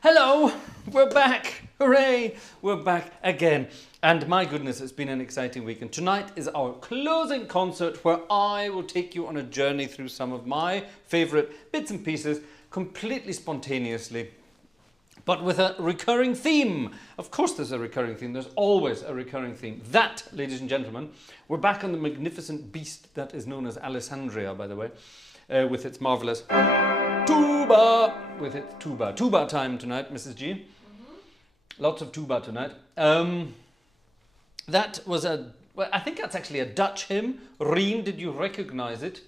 Hello, we're back. Hooray, we're back again. And my goodness, it's been an exciting week. And tonight is our closing concert where I will take you on a journey through some of my favorite bits and pieces completely spontaneously, but with a recurring theme. Of course there's a recurring theme. There's always a recurring theme. That, ladies and gentlemen, we're back on the magnificent beast that is known as Alessandria, by the way, with its marvelous tuba, with its tuba. Tuba time tonight, Mrs. G. Mm-hmm. Lots of tuba tonight. That was well, I think that's actually a Dutch hymn. Rien, did you recognize it?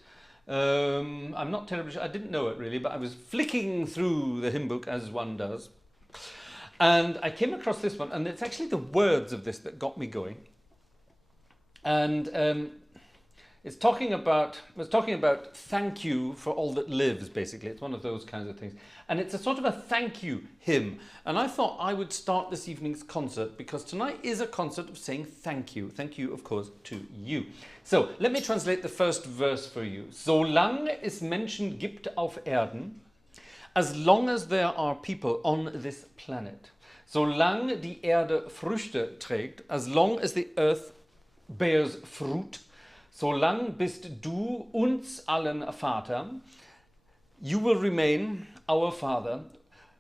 I'm not terribly sure. I didn't know it really, but I was flicking through the hymn book as one does. And I came across this one, and it's actually the words of this that got me going. And it's talking about thank you for all that lives, basically. It's one of those kinds of things. And it's a sort of a thank you hymn. And I thought I would start this evening's concert because tonight is a concert of saying thank you. Thank you, of course, to you. So let me translate the first verse for you. Solange es Menschen gibt auf Erden, as long as there are people on this planet, solange die Erde Früchte trägt, as long as the earth bears fruit, solange bist du uns allen Vater, you will remain our Father.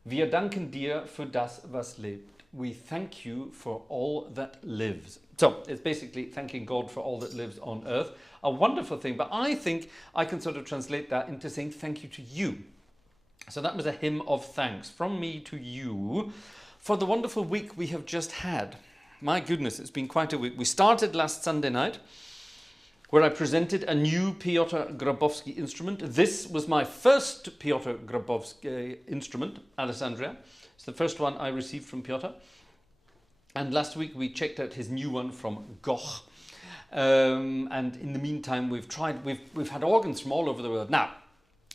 Wir danken dir für das, was lebt. We thank you for all that lives. So it's basically thanking God for all that lives on earth. A wonderful thing, but I think I can sort of translate that into saying thank you to you. So that was a hymn of thanks from me to you for the wonderful week we have just had. My goodness, it's been quite a week. We started last Sunday night where I presented a new Piotr Grabowski instrument. This was my first Piotr Grabowski instrument, Alessandria. It's the first one I received from Piotr. And last week we checked out his new one from Goch. And in the meantime, we've had organs from all over the world. Now,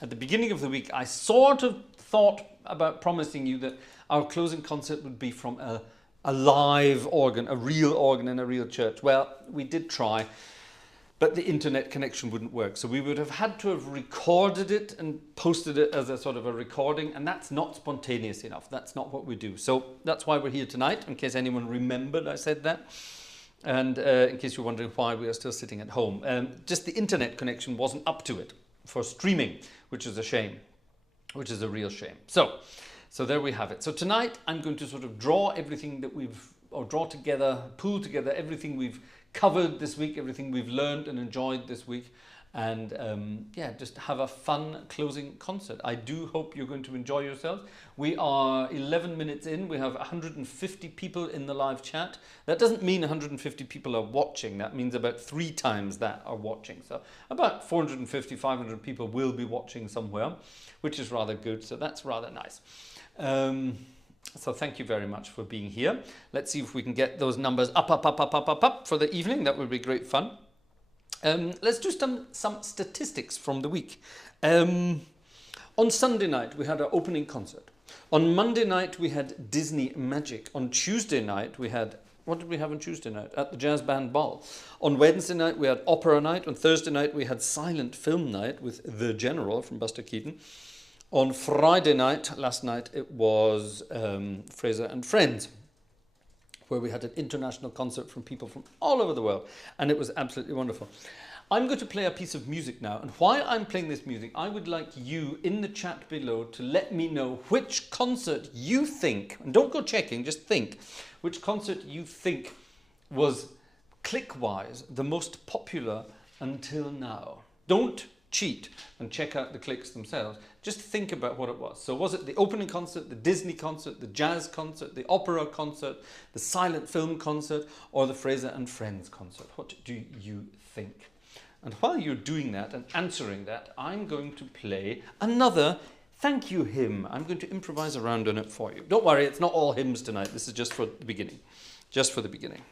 at the beginning of the week, I sort of thought about promising you that our closing concert would be from a live organ, a real organ in a real church. Well, we did try, but the internet connection wouldn't work. So we would have had to have recorded it and posted it as a sort of a recording, and that's not spontaneous enough. That's not what we do. So that's why we're here tonight, in case anyone remembered I said that. And in case you're wondering why we are still sitting at home. Just the internet connection wasn't up to it for streaming, which is a shame, which is a real shame. So there we have it. So tonight I'm going to sort of draw everything that pull together everything we've covered this week, everything we've learned and enjoyed this week, and just have a fun closing concert. I do hope you're going to enjoy yourselves. We are 11 minutes in. We have 150 people in the live chat. That doesn't mean 150 people are watching. That means about 3 times that are watching. So about 450, 500 people will be watching somewhere, which is rather good. So that's rather nice. So thank you very much for being here. Let's see if we can get those numbers up for the evening. That would be great fun. Let's do some statistics from the week. On Sunday night, we had our opening concert. On Monday night, we had Disney Magic. On Tuesday night, we had... What did we have on Tuesday night? At the Jazz Band Ball. On Wednesday night, we had Opera Night. On Thursday night, we had Silent Film Night with The General from Buster Keaton. On Friday night, last night, it was Fraser and Friends, where we had an international concert from people from all over the world, and it was absolutely wonderful. I'm going to play a piece of music now, and while I'm playing this music, I would like you in the chat below to let me know which concert you think, and don't go checking, just think, which concert you think was click-wise the most popular until now. Don't cheat and check out the clicks themselves. Just think about what it was. So was it the opening concert, the Disney concert, the jazz concert, the opera concert, the silent film concert, or the Fraser and Friends concert? What do you think? And while you're doing that and answering that, I'm going to play another thank you hymn. I'm going to improvise around on it for you. Don't worry, it's not all hymns tonight. This is just for the beginning. Just for the beginning.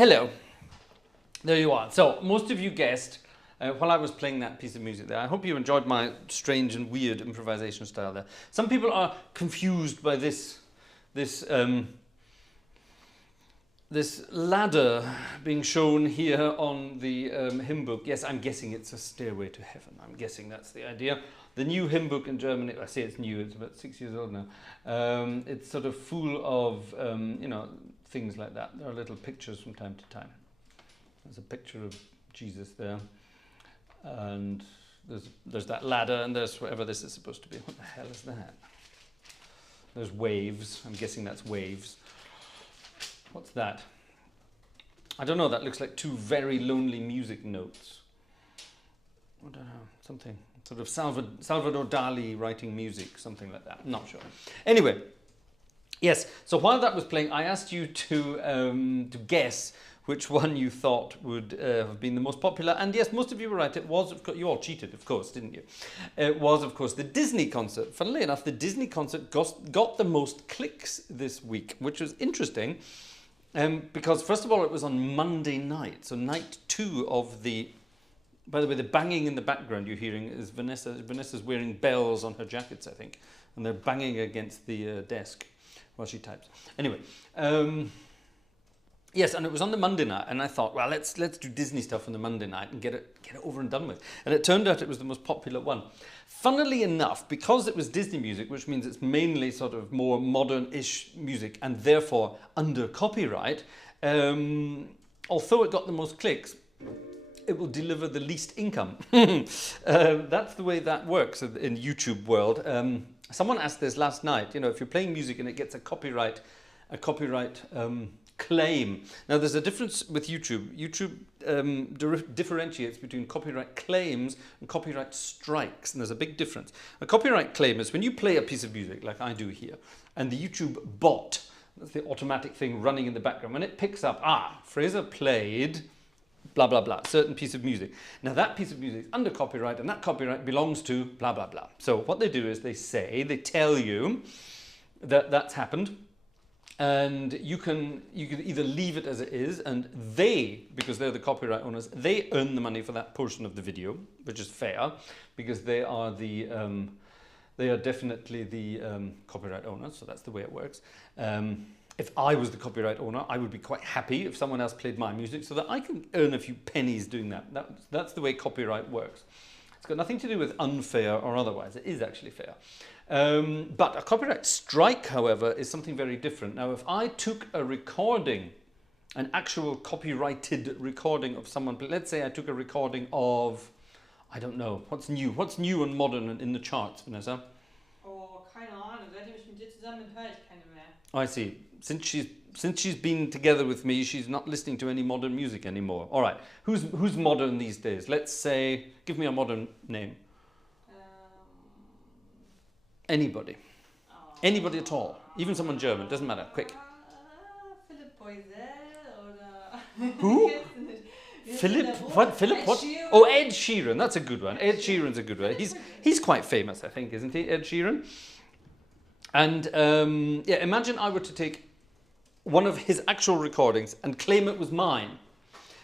Hello. There you are. So most of you guessed while I was playing that piece of music there. I hope you enjoyed my strange and weird improvisation style there. Some people are confused by this ladder being shown here on the hymn book. Yes, I'm guessing it's a stairway to heaven. I'm guessing that's the idea. The new hymn book in Germany, I say it's new, it's about 6 years old now. It's sort of full of, things like that. There are little pictures from time to time. There's a picture of Jesus there. And there's that ladder, and there's whatever this is supposed to be. What the hell is that? There's waves. I'm guessing that's waves. What's that? I don't know. That looks like two very lonely music notes. I don't know. Something sort of Salvador Dali writing music, something like that. I'm not sure. Anyway, yes. So while that was playing, I asked you to guess which one you thought would have been the most popular. And yes, most of you were right. It was, of course, you all cheated, of course, didn't you? It was, of course, the Disney concert. Funnily enough, the Disney concert got the most clicks this week, which was interesting. Because, first of all, it was on Monday night. So night 2 of the... By the way, the banging in the background you're hearing is Vanessa. Vanessa's wearing bells on her jackets, I think. And they're banging against the desk while she types. Anyway... yes, and it was on the Monday night, and I thought, well, let's do Disney stuff on the Monday night and get it over and done with. And it turned out it was the most popular one. Funnily enough, because it was Disney music, which means it's mainly sort of more modern-ish music and therefore under copyright, although it got the most clicks, it will deliver the least income. That's the way that works in YouTube world. Someone asked this last night, if you're playing music and it gets a copyright claim. Now, there's a difference with YouTube. YouTube differentiates between copyright claims and copyright strikes, and there's a big difference. A copyright claim is when you play a piece of music, like I do here, and the YouTube bot, that's the automatic thing running in the background, when it picks up, Fraser played blah, blah, blah, certain piece of music. Now, that piece of music is under copyright, and that copyright belongs to blah, blah, blah. So what they do is they tell you that that's happened, and you can either leave it as it is, and they, because they're the copyright owners, they earn the money for that portion of the video, which is fair, because they are definitely the copyright owners, so that's the way it works. If I was the copyright owner, I would be quite happy if someone else played my music so that I can earn a few pennies doing that. That's the way copyright works. It's got nothing to do with unfair or otherwise. It is actually fair. But a copyright strike, however, is something very different. Now, if I took a recording, an actual copyrighted recording of someone, let's say I took a recording of, I don't know, what's new and modern in the charts, Vanessa? Oh, keine Ahnung. Seitdem ich mit dir zusammen bin, höre ich keine mehr. I see. Since she's been together with me, she's not listening to any modern music anymore. All right. Who's modern these days? Let's say, give me a modern name. Anybody. Anybody at all. Even someone German. Doesn't matter. Quick. Philipp Boisel oder... Who? Philip? What? Philip? What? Oh, Ed Sheeran. That's a good one. Ed Sheeran's a good one. He's quite famous, I think, isn't he? Ed Sheeran. And imagine I were to take one of his actual recordings and claim it was mine.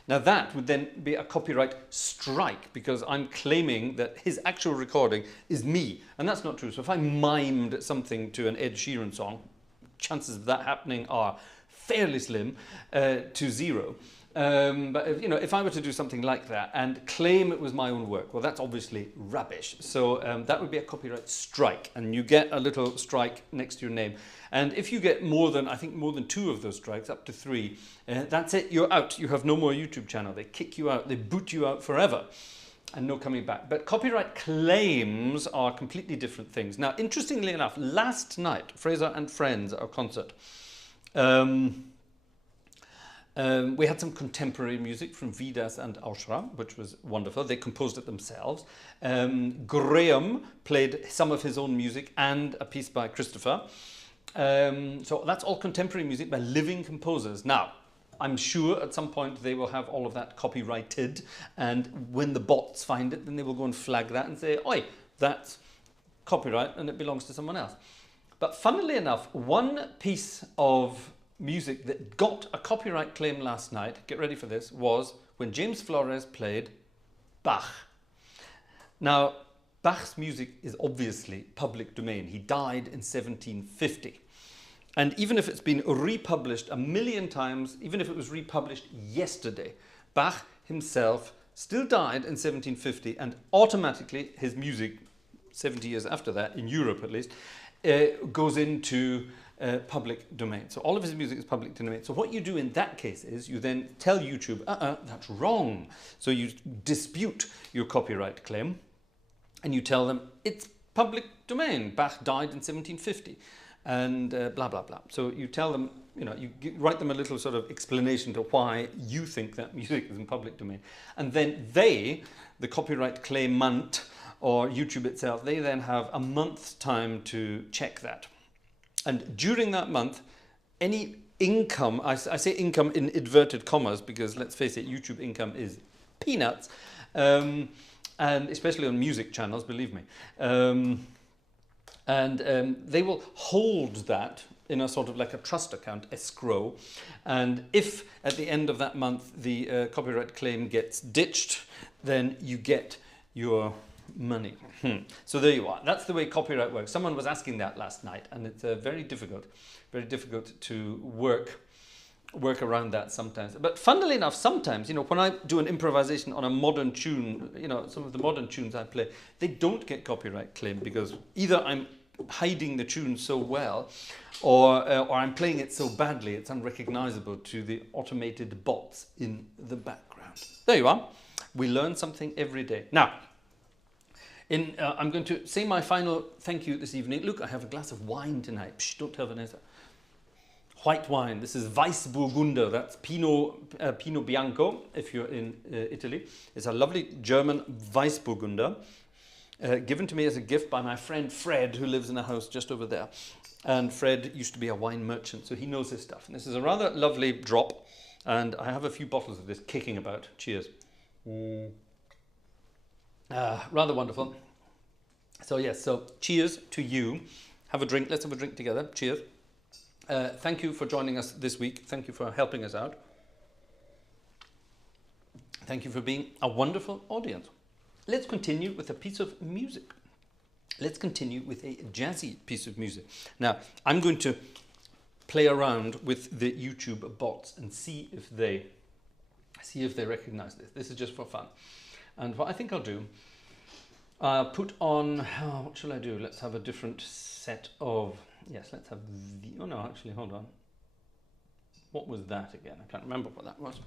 Now that would then be a copyright strike because I'm claiming that his actual recording is me. And that's not true. So if I mimed something to an Ed Sheeran song, chances of that happening are fairly slim to zero. But if I were to do something like that and claim it was my own work, well, that's obviously rubbish. So that would be a copyright strike, and you get a little strike next to your name. And if you get more than 2 of those strikes, up to 3, that's it. You're out. You have no more YouTube channel. They kick you out. They boot you out forever, and no coming back. But copyright claims are completely different things. Now, interestingly enough, last night, Fraser and Friends, our concert. We had some contemporary music from Vidas and Aushra, which was wonderful. They composed it themselves. Graham played some of his own music and a piece by Christopher. So that's all contemporary music by living composers. Now, I'm sure at some point they will have all of that copyrighted, and when the bots find it, then they will go and flag that and say, oi, that's copyright and it belongs to someone else. But funnily enough, one piece of music that got a copyright claim last night, get ready for this, was when James Flores played Bach. Now, Bach's music is obviously public domain. He died in 1750. And even if it's been republished a million times, even if it was republished yesterday, Bach himself still died in 1750, and automatically his music, 70 years after that, in Europe at least, goes into public domain. So all of his music is public domain. So what you do in that case is you then tell YouTube, that's wrong. So you dispute your copyright claim and you tell them it's public domain. Bach died in 1750 and blah, blah, blah. So you tell them, you write them a little sort of explanation to why you think that music is in public domain. And then they, the copyright claimant or YouTube itself, they then have a month's time to check that. And during that month, any income, I say income in inverted commas because let's face it, YouTube income is peanuts, and especially on music channels, believe me. They will hold that in a sort of like a trust account, escrow. And if at the end of that month the copyright claim gets ditched, then you get your money. So there you are. That's the way copyright works. Someone was asking that last night, and it's very difficult to work around that sometimes. But funnily enough, sometimes, when I do an improvisation on a modern tune, some of the modern tunes I play, they don't get copyright claim because either I'm hiding the tune so well, or I'm playing it so badly it's unrecognizable to the automated bots in the background. There you are. We learn something every day. Now, I'm going to say my final thank you this evening. Look, I have a glass of wine tonight. Psh, don't tell Vanessa. White wine. This is Weißburgunder. That's Pinot Bianco, if you're in Italy. It's a lovely German Weißburgunder, given to me as a gift by my friend Fred, who lives in a house just over there. And Fred used to be a wine merchant, so he knows his stuff. And this is a rather lovely drop, and I have a few bottles of this kicking about. Cheers. Rather wonderful. So yes, so cheers to you. Have a drink. Let's have a drink together. Cheers. Thank you for joining us this week. Thank you for helping us out. Thank you for being a wonderful audience. Let's continue with a piece of music. Let's continue with a jazzy piece of music. Now, I'm going to play around with the YouTube bots and see if they recognize this. This is just for fun. And what I think I'll do, put on, what shall I do? Let's have a different set of, yes, let's have oh no, actually, hold on. What was that again? I can't remember what that was.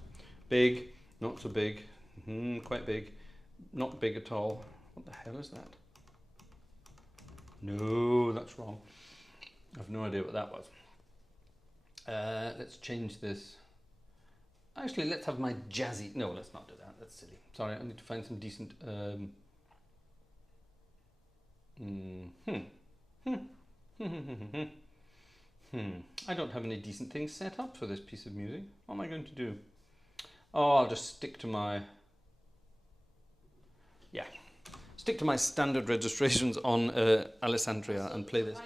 Big, not so big, quite big, not big at all. What the hell is that? No, that's wrong. I have no idea what that was. Let's change this. Actually, let's have my jazzy, no, let's not do that. That's silly. Sorry, I need to find some decent. I don't have any decent things set up for this piece of music. What am I going to do? Oh, I'll just stick to my. Yeah, stick to my standard registrations on Alessandria and play this.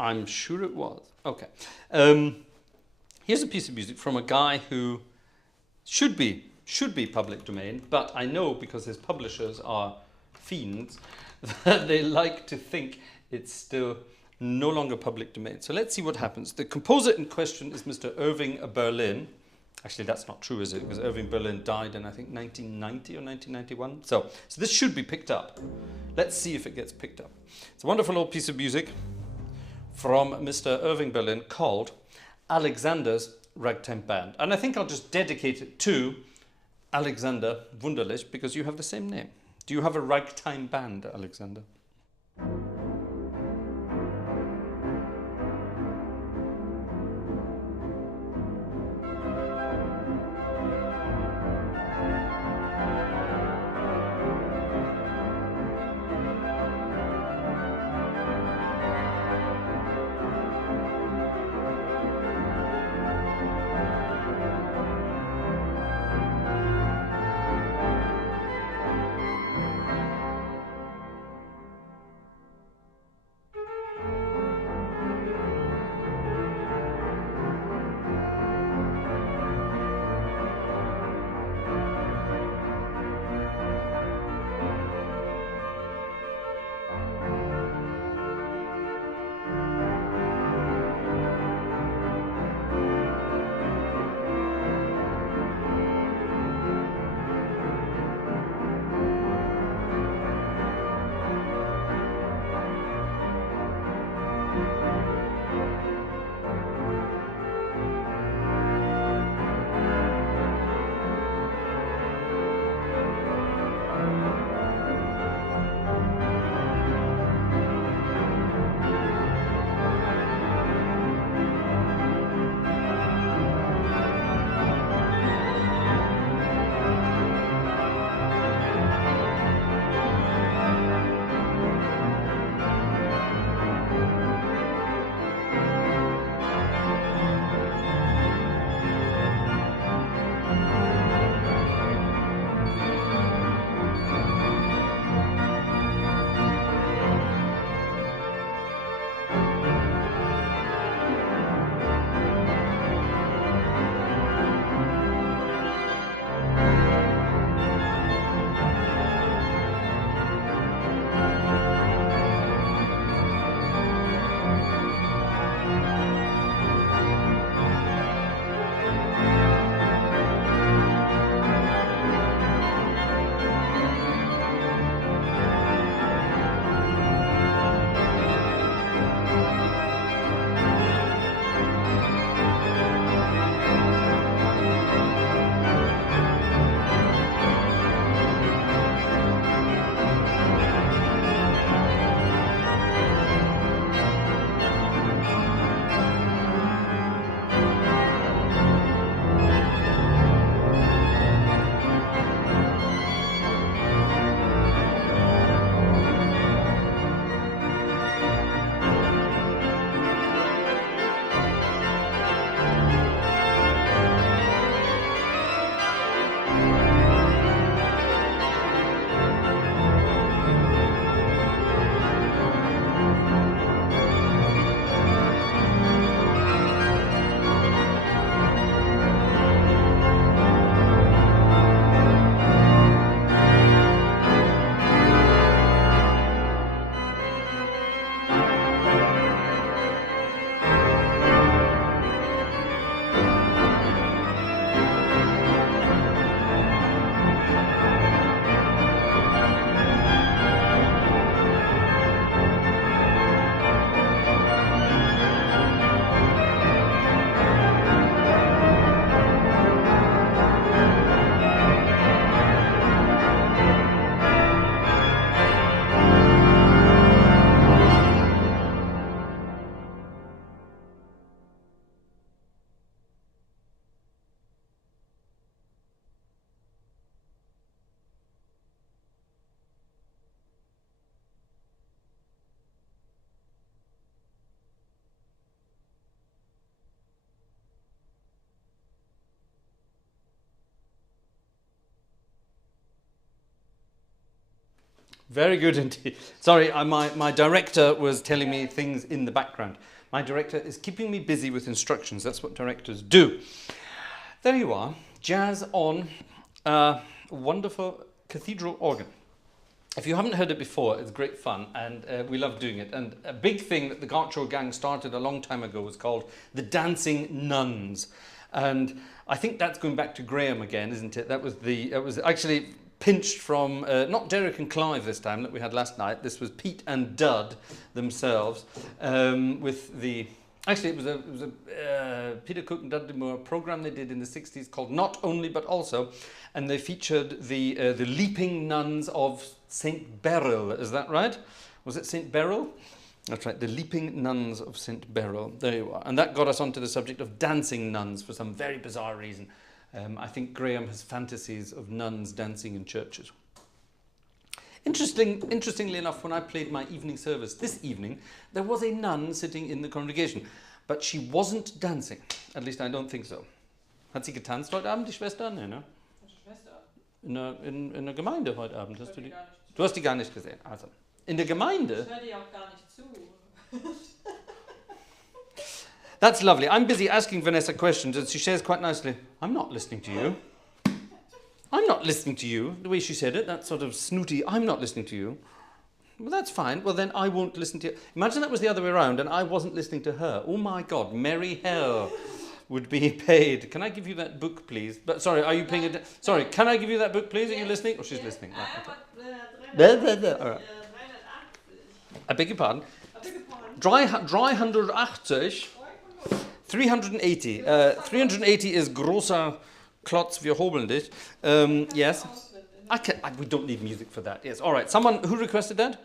I'm sure it was. Okay. Here's a piece of music from a guy who should be public domain, but I know because his publishers are fiends that they like to think it's still no longer public domain. So let's see what happens. The composer in question is Mr. Irving Berlin. Actually, that's not true, is it? Because Irving Berlin died in, I think, 1990 or 1991. So this should be picked up. Let's see if it gets picked up. It's a wonderful old piece of music from Mr. Irving Berlin called Alexander's Ragtime Band. And I think I'll just dedicate it to Alexander Wunderlich because you have the same name. Do you have a ragtime band, Alexander? Very good indeed. Sorry, my director was telling me things in the background. My director is keeping me busy with instructions. That's what directors do. There you are, jazz on a wonderful cathedral organ. If you haven't heard it before, it's great fun, and we love doing it. And a big thing that the Gartshore gang started a long time ago was called the Dancing Nuns. And I think that's going back to Graham again, isn't it? It was actually pinched from, not Derek and Clive this time that we had last night. This was Pete and Dud themselves with the... Actually, it was a Peter Cook and Dudley Moore program they did in the 60s called Not Only But Also, and they featured the Leaping Nuns of St. Beryl. Is that right? Was it St. Beryl? That's right, the Leaping Nuns of St. Beryl. There you are. And that got us onto the subject of dancing nuns for some very bizarre reason. I think Graham has fantasies of nuns dancing in churches. Interestingly enough, when I played my evening service this evening, there was a nun sitting in the congregation, but she wasn't dancing. At least I don't think so. Hat sie getanzt heute Abend, die Schwester? Nee, ne? In der Gemeinde heute Abend. Du hast die gar nicht gesehen. Also, in der Gemeinde? Ich höre dir auch gar nicht zu. That's lovely. I'm busy asking Vanessa questions, and she says quite nicely, I'm not listening to you. I'm not listening to you. The way she said it, that sort of snooty, I'm not listening to you. Well, that's fine. Well, then I won't listen to you. Imagine that was the other way around and I wasn't listening to her. Oh my God, merry hell would be paid. Can I give you that book, please? But sorry, are you paying attention? Sorry, can I give you that book, please? Are you listening? Oh, she's listening. Right, okay. All right. I beg your pardon. 380. 380. 380 is großer Klotz, wir hobeln dich. Yes. We don't need music for that. Yes. All right. Someone who requested that?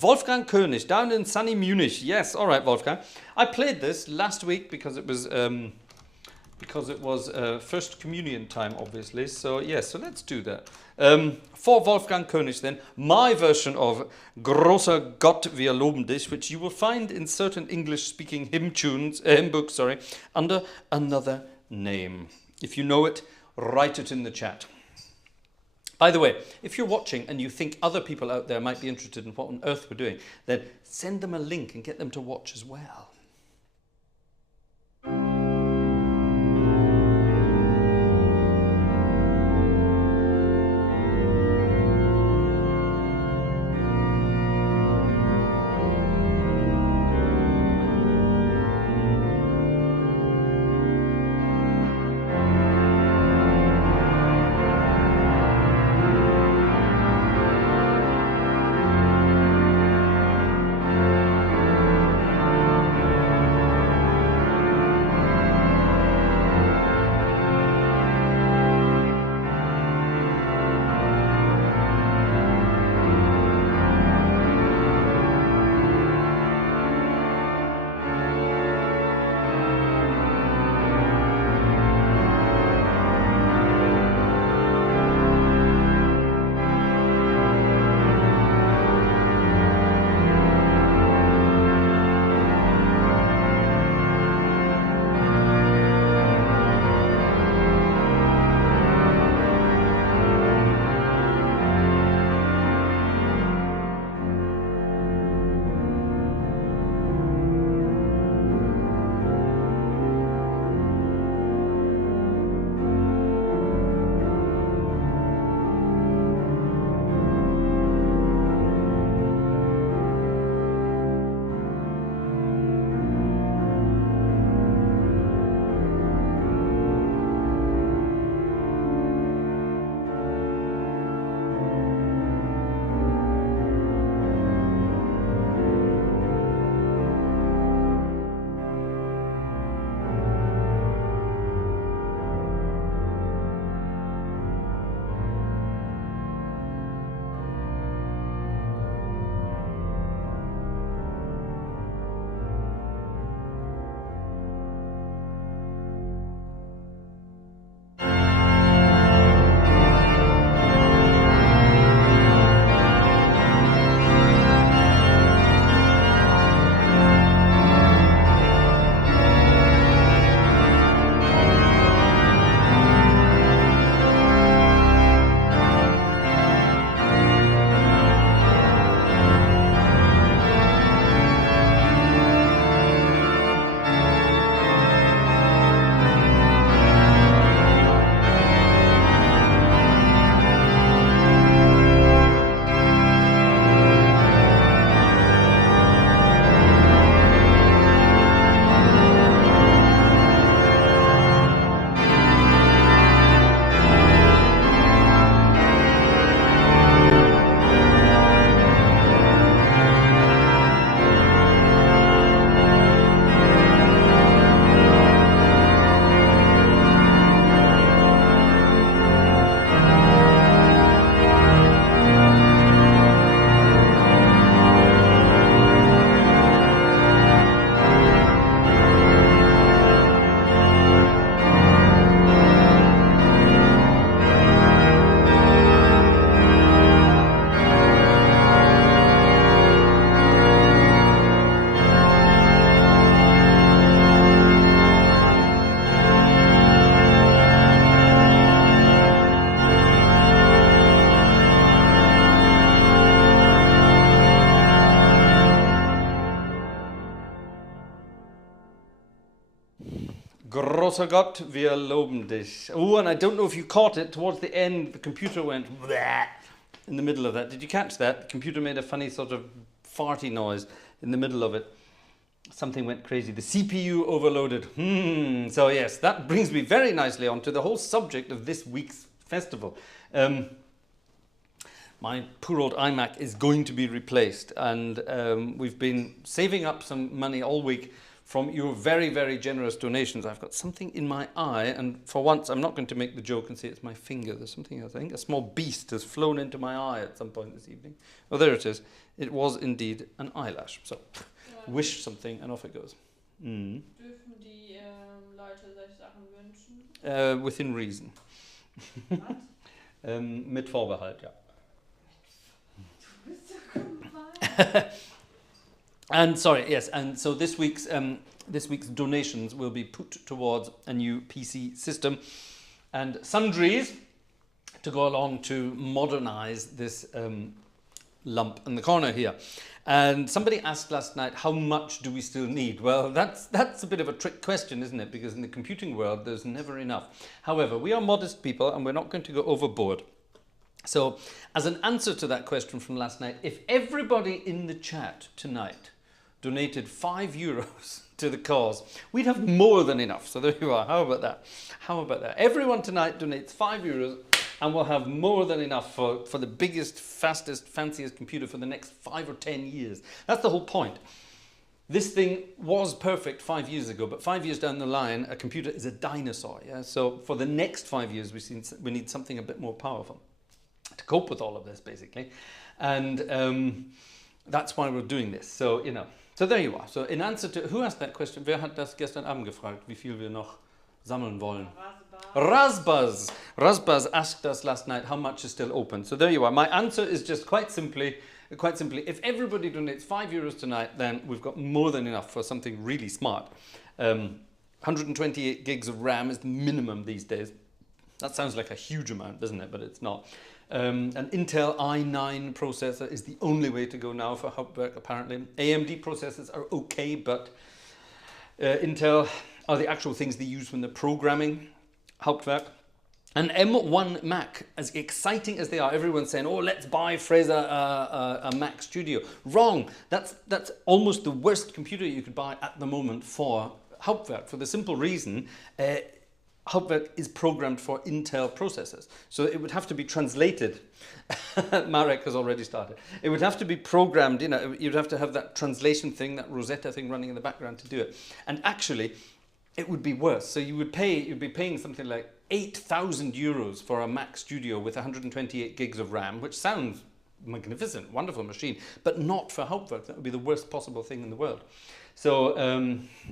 Wolfgang König, down in sunny Munich. Yes. All right, Wolfgang. I played this last week because it was First Communion time, obviously. So yes. So let's do that. For Wolfgang König, then, my version of Großer Gott, wir loben dich, which you will find in certain English-speaking hymn books, under another name. If you know it, write it in the chat. By the way, if you're watching and you think other people out there might be interested in what on earth we're doing, then send them a link and get them to watch as well. Großer Gott, wir loben dich. Oh, and I don't know if you caught it. Towards the end, the computer went bleh in the middle of that. Did you catch that? The computer made a funny sort of farty noise in the middle of it. Something went crazy. The CPU overloaded. So yes, that brings me very nicely on to the whole subject of this week's festival. My poor old iMac is going to be replaced, and we've been saving up some money all week from your very, very generous donations. I've got something in my eye, and for once I'm not going to make the joke and say it's my finger. There's something else. I think a small beast has flown into my eye at some point this evening. Oh, there it is. It was indeed an eyelash. So, wish something and off it goes. Dürfen die Leute sich Sachen wünschen? Within reason. Mit Vorbehalt, ja. Du bist ja gemein. And sorry, yes, and so this week's donations will be put towards a new PC system and sundries to go along to modernize this lump in the corner here. And somebody asked last night, how much do we still need? Well, that's a bit of a trick question, isn't it? Because in the computing world, there's never enough. However, we are modest people and we're not going to go overboard. So, as an answer to that question from last night, if everybody in the chat tonight donated €5 to the cause, we'd have more than enough. So there you are. How about that? How about that? Everyone tonight donates €5 and we'll have more than enough for the biggest, fastest, fanciest computer for the next 5 or 10 years. That's the whole point. This thing was perfect 5 years ago, but 5 years down the line, a computer is a dinosaur. Yeah? So for the next 5 years, we need something a bit more powerful to cope with all of this, basically. And that's why we're doing this. So, you know. So there you are. So in answer to, who asked that question? Wer hat das gestern Abend gefragt, wie viel wir noch sammeln wollen? Razbaz. Razbaz asked us last night how much is still open. So there you are. My answer is just quite simply, if everybody donates €5 tonight, then we've got more than enough for something really smart. 128 gigs of RAM is the minimum these days. That sounds like a huge amount, doesn't it? But it's not. An Intel i9 processor is the only way to go now for Hauptwerk, apparently. AMD processors are okay, but Intel are the actual things they use when they're programming Hauptwerk. An M1 Mac, as exciting as they are, everyone's saying, oh, let's buy Fraser a Mac Studio. Wrong. That's almost the worst computer you could buy at the moment for Hauptwerk, for the simple reason Hauptwerk is programmed for Intel processors. So it would have to be translated. Marek has already started. It would have to be programmed, you know, you'd have to have that translation thing, that Rosetta thing running in the background to do it. And actually, it would be worse. So you'd be paying something like €8,000 for a Mac Studio with 128 gigs of RAM, which sounds magnificent, wonderful machine, but not for Hauptwerk. That would be the worst possible thing in the world. So,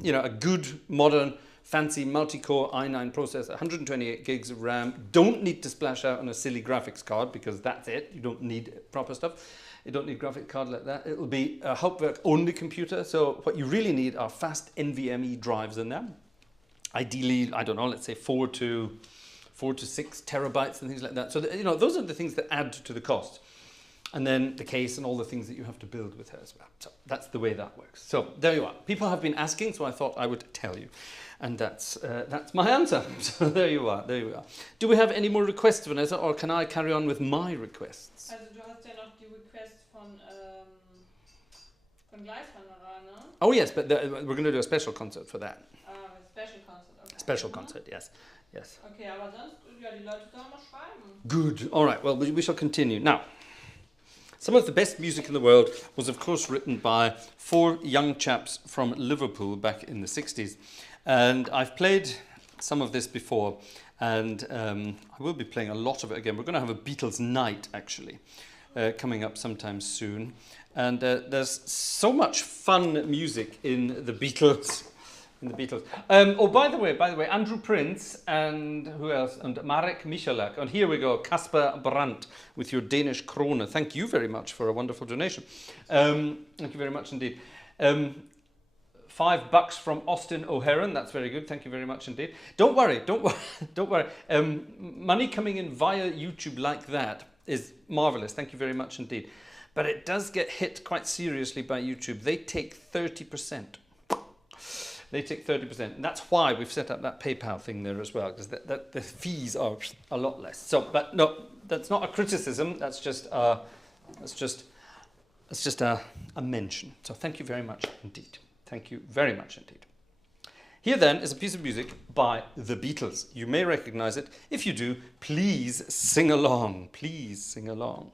you know, a good, modern, fancy multi-core i9 processor, 128 gigs of RAM, don't need to splash out on a silly graphics card because that's it. You don't need proper stuff. You don't need a graphic card like that. It'll be a Hauptwerk only computer. So what you really need are fast NVMe drives in there. Ideally, I don't know, let's say 4 to 6 terabytes and things like that. So, you know, those are the things that add to the cost. And then the case and all the things that you have to build with her as well. So that's the way that works. So there you are. People have been asking, so I thought I would tell you. And that's my answer. So there you are. There you are. Do we have any more requests, Vanessa, or can I carry on with my requests? Also du hast ja noch die Requests von Gleiswanderer, ne? Oh yes, but we're going to do a special concert for that. A special concert. Okay. Special concert, yes. Yes. Okay, aber sonst, ja, die Leute sollen mal schreiben. Good. All right. Well, we shall continue. Now, some of the best music in the world was, of course, written by 4 young chaps from Liverpool back in the 60s. And I've played some of this before, and I will be playing a lot of it again. We're going to have a Beatles night, actually, coming up sometime soon. And there's so much fun music in the Beatles. Oh, by the way, Andrew Prince and who else? And Marek Michalak. And here we go, Kasper Brandt with your Danish krone. Thank you very much for a wonderful donation. Thank you very much indeed. $5 from Austin O'Heron. That's very good. Thank you very much indeed. Don't worry. Money coming in via YouTube like that is marvelous. Thank you very much indeed. But it does get hit quite seriously by YouTube. They take 30%. They take 30%. And that's why we've set up that PayPal thing there as well, because the fees are a lot less. So, but no, that's not a criticism. That's just a mention. So thank you very much indeed. Thank you very much indeed. Here then is a piece of music by the Beatles. You may recognize it. If you do, please sing along. Please sing along.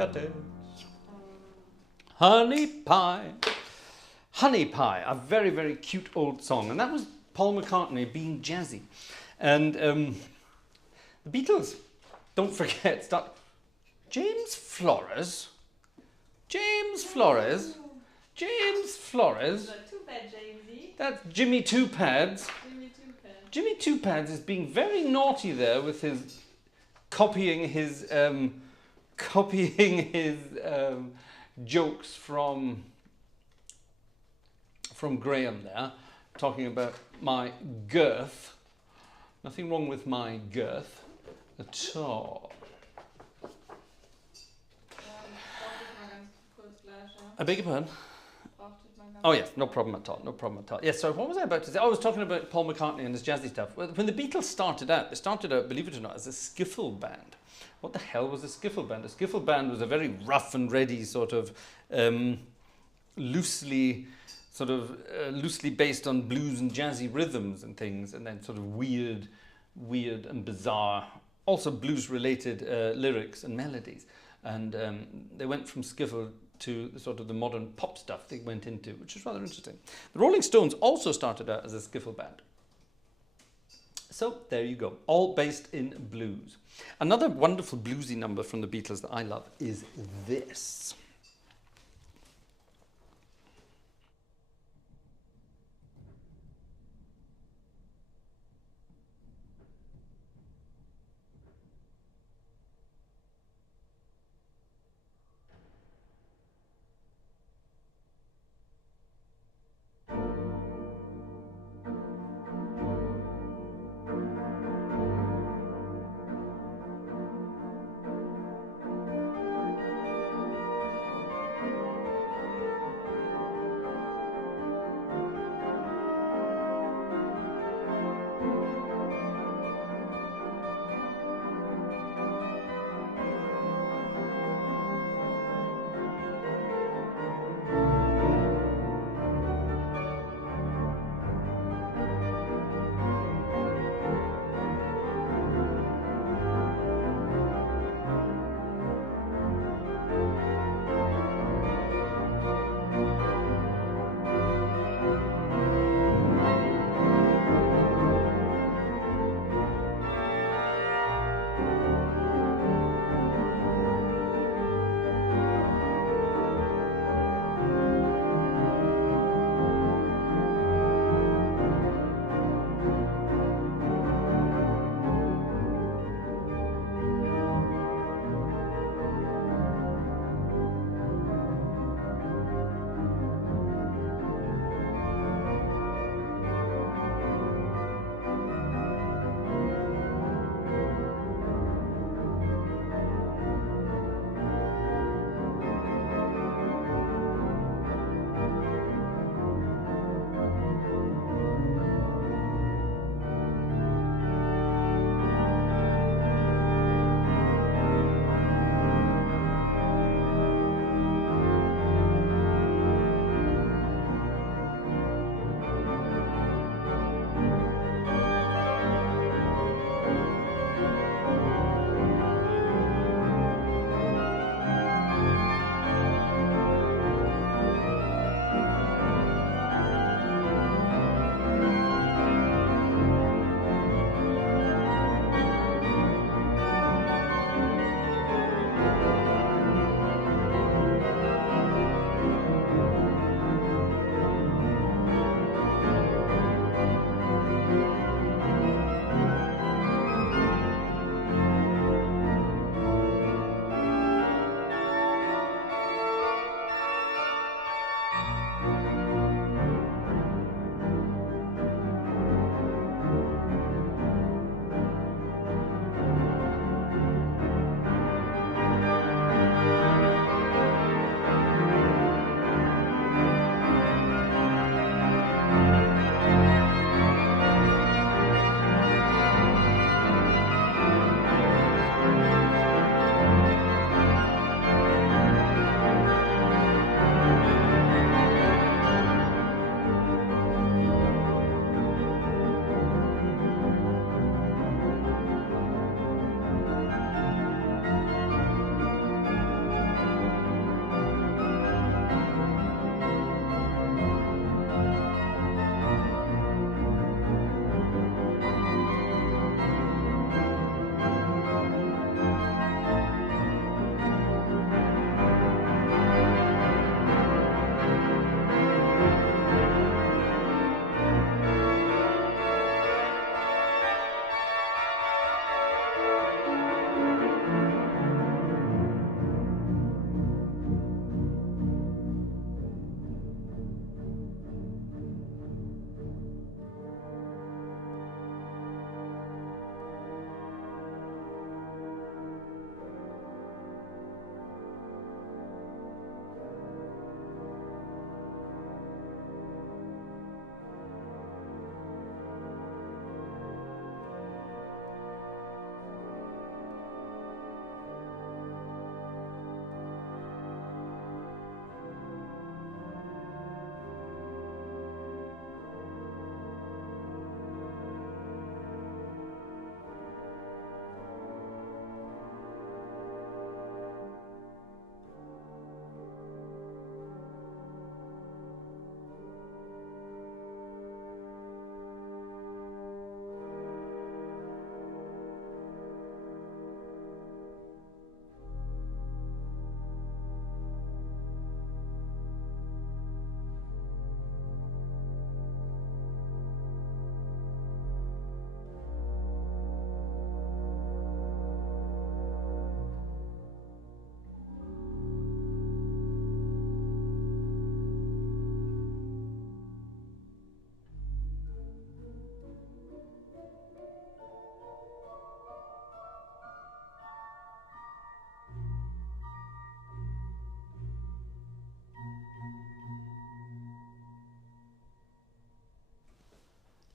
Fertig. Honey Pie. Honey Pie, a very, very cute old song. And that was Paul McCartney being jazzy. And the Beatles, don't forget, start... James Flores. James Flores. James Flores. Too bad, Jamesy. That's Jimmy Two Pads. Jimmy Two Pads. Jimmy Two Pads is being very naughty there with his copying his jokes from Graham there, talking about my girth. Nothing wrong with my girth at all. I beg your pardon? Oh yes, no problem at all, no problem at all. Yes, so what was I about to say? I was talking about Paul McCartney and his jazzy stuff. When the Beatles started out, they started out, believe it or not, as a skiffle band. What the hell was a skiffle band? A skiffle band was a very rough and ready sort of loosely based on blues and jazzy rhythms and things, and then sort of weird and bizarre, also blues-related lyrics and melodies. And they went from skiffle to the sort of the modern pop stuff they went into, which is rather interesting. The Rolling Stones also started out as a skiffle band. So there you go, all based in blues. Another wonderful bluesy number from the Beatles that I love is this.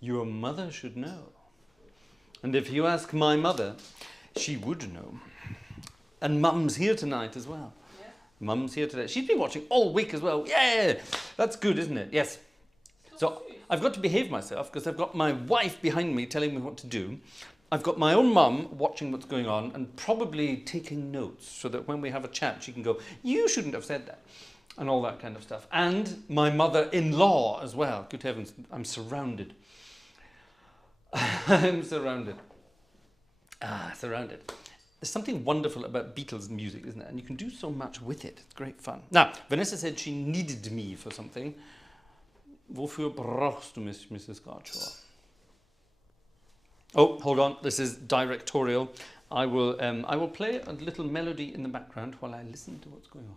Your mother should know. And if you ask my mother, she would know. And Mum's here tonight as well. Yeah. Mum's here today. She's been watching all week as well. Yeah, that's good, isn't it? Yes. So I've got to behave myself because I've got my wife behind me telling me what to do. I've got my own mum watching what's going on and probably taking notes so that when we have a chat, she can go, you shouldn't have said that, and all that kind of stuff. And my mother-in-law as well. Good heavens, I'm surrounded. I'm surrounded. Surrounded. There's something wonderful about Beatles music, isn't it? And you can do so much with it. It's great fun. Now, Vanessa said she needed me for something. Wofür brauchst du mich, Mrs. Gartshore? Oh, hold on. This is directorial. I will play a little melody in the background while I listen to what's going on.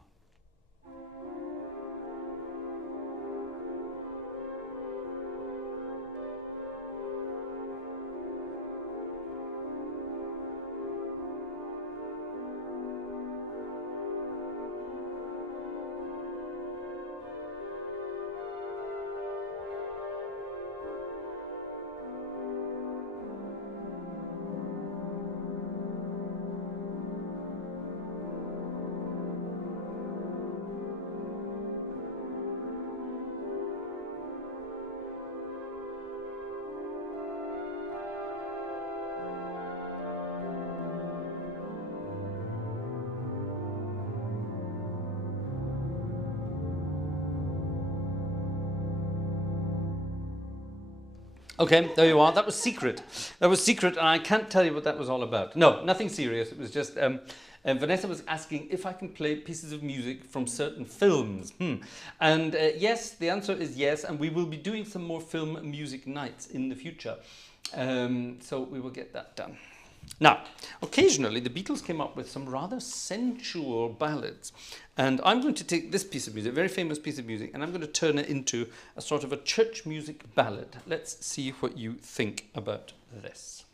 Okay, there you are. That was secret. That was secret, and I can't tell you what that was all about. No, nothing serious. It was just Vanessa was asking if I can play pieces of music from certain films. And yes, the answer is yes, and we will be doing some more film music nights in the future. So we will get that done. Now, occasionally the Beatles came up with some rather sensual ballads, and I'm going to take this piece of music, a very famous piece of music, and I'm going to turn it into a sort of a church music ballad. Let's see what you think about this.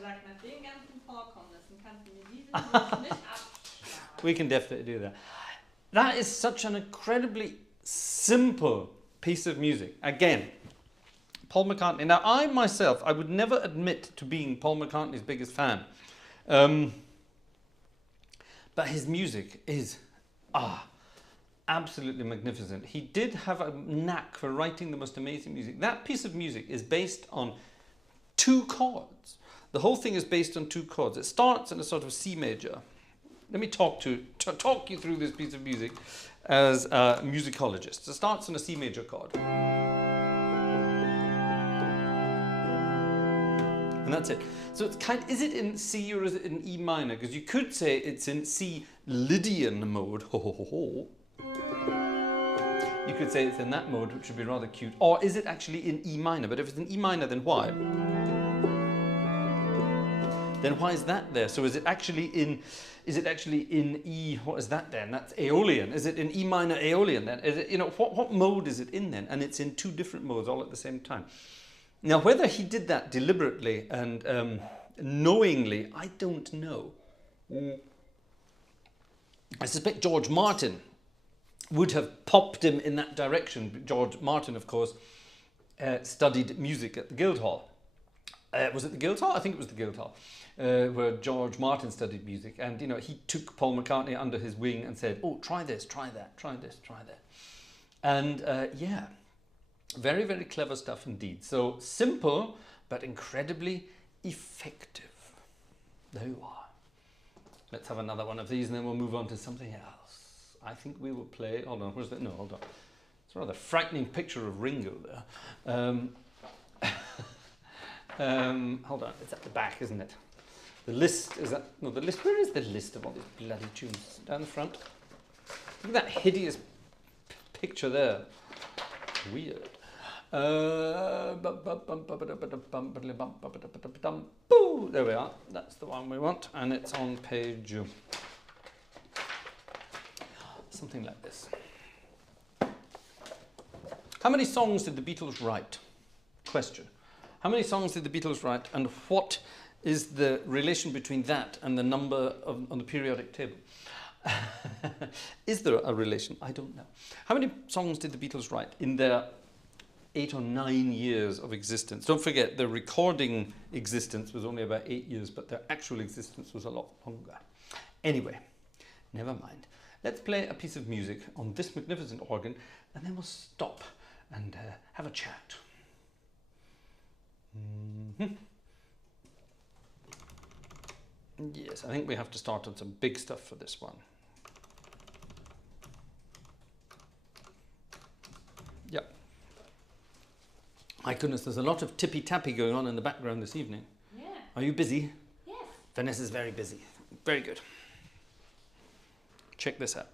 gesagt, nach den ganzen Vorkommnissen kannst du mir diese Musik nicht abschlagen. We can definitely do that. That is such an incredibly simple piece of music. Again, Paul McCartney. Now, I myself, I would never admit to being Paul McCartney's biggest fan. But his music is, absolutely magnificent. He did have a knack for writing the most amazing music. That piece of music is based on 2 chords. The whole thing is based on 2 chords. It starts in a sort of C major. Let me talk you through this piece of music as a musicologist. It starts in a C major chord. And that's it. So it's is it in C or is it in E minor? Because you could say it's in C Lydian mode. Ho ho ho ho. You could say it's in that mode, which would be rather cute. Or is it actually in E minor? But if it's in E minor, then why? Then why is that there? So is it actually in E, what is that then? That's Aeolian. Is it in E minor Aeolian then? Is it, what mode is it in then? And it's in 2 different modes all at the same time. Now, whether he did that deliberately and knowingly, I don't know. I suspect George Martin would have popped him in that direction. George Martin, of course, studied music at the Guildhall. Was it the Guildhall? I think it was the Guildhall, where George Martin studied music. And, he took Paul McCartney under his wing and said, oh, try this, try that, try this, try that. And, yeah, very, very clever stuff indeed. So simple, but incredibly effective. There you are. Let's have another one of these and then we'll move on to something else. I think we will play, hold on, where's that? No, hold on. It's a rather frightening picture of Ringo there. Hold on, it's at the back, isn't it? The list, is that, no, the list, where is the list of all these bloody tunes? Down the front? Look at that hideous picture there. Weird. There we are, that's the one we want, and it's on page something like this. How many songs did the Beatles write? Question. How many songs did the Beatles write, and what is the relation between that and the number on the periodic table? Is there a relation? I don't know. How many songs did the Beatles write in their 8 or 9 years of existence? Don't forget, the recording existence was only about 8 years, but their actual existence was a lot longer. Anyway, never mind. Let's play a piece of music on this magnificent organ, and then we'll stop and have a chat. Yes, I think we have to start on some big stuff for this one. Yep. My goodness, there's a lot of tippy-tappy going on in the background this evening. Yeah. Are you busy? Yes. Vanessa's very busy. Very good. Check this out.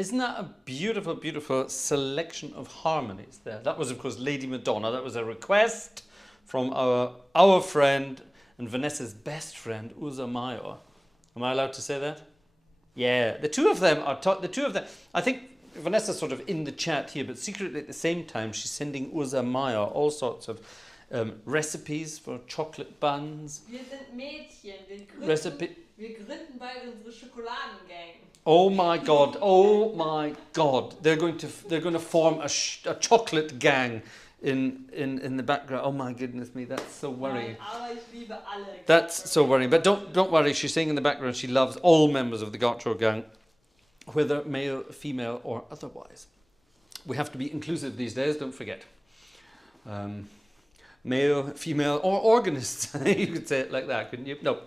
Isn't that a beautiful, beautiful selection of harmonies there? That was, of course, Lady Madonna. That was a request from our friend and Vanessa's best friend, Uza Mayo. Am I allowed to say that? Yeah, the two of them are I think Vanessa's sort of in the chat here, but secretly at the same time, she's sending Uza Mayo all sorts of recipes for chocolate buns. Wir sind Mädchen. Wir gründen bald unsere Schokoladengang. Oh my God! Oh my God! They're going to form a chocolate gang in the background. Oh my goodness me! That's so worrying. That's so worrying. But don't worry. She's saying in the background she loves all members of the Gartshore gang, whether male, female, or otherwise. We have to be inclusive these days. Don't forget. Male, female, or organists. You could say it like that, couldn't you? No.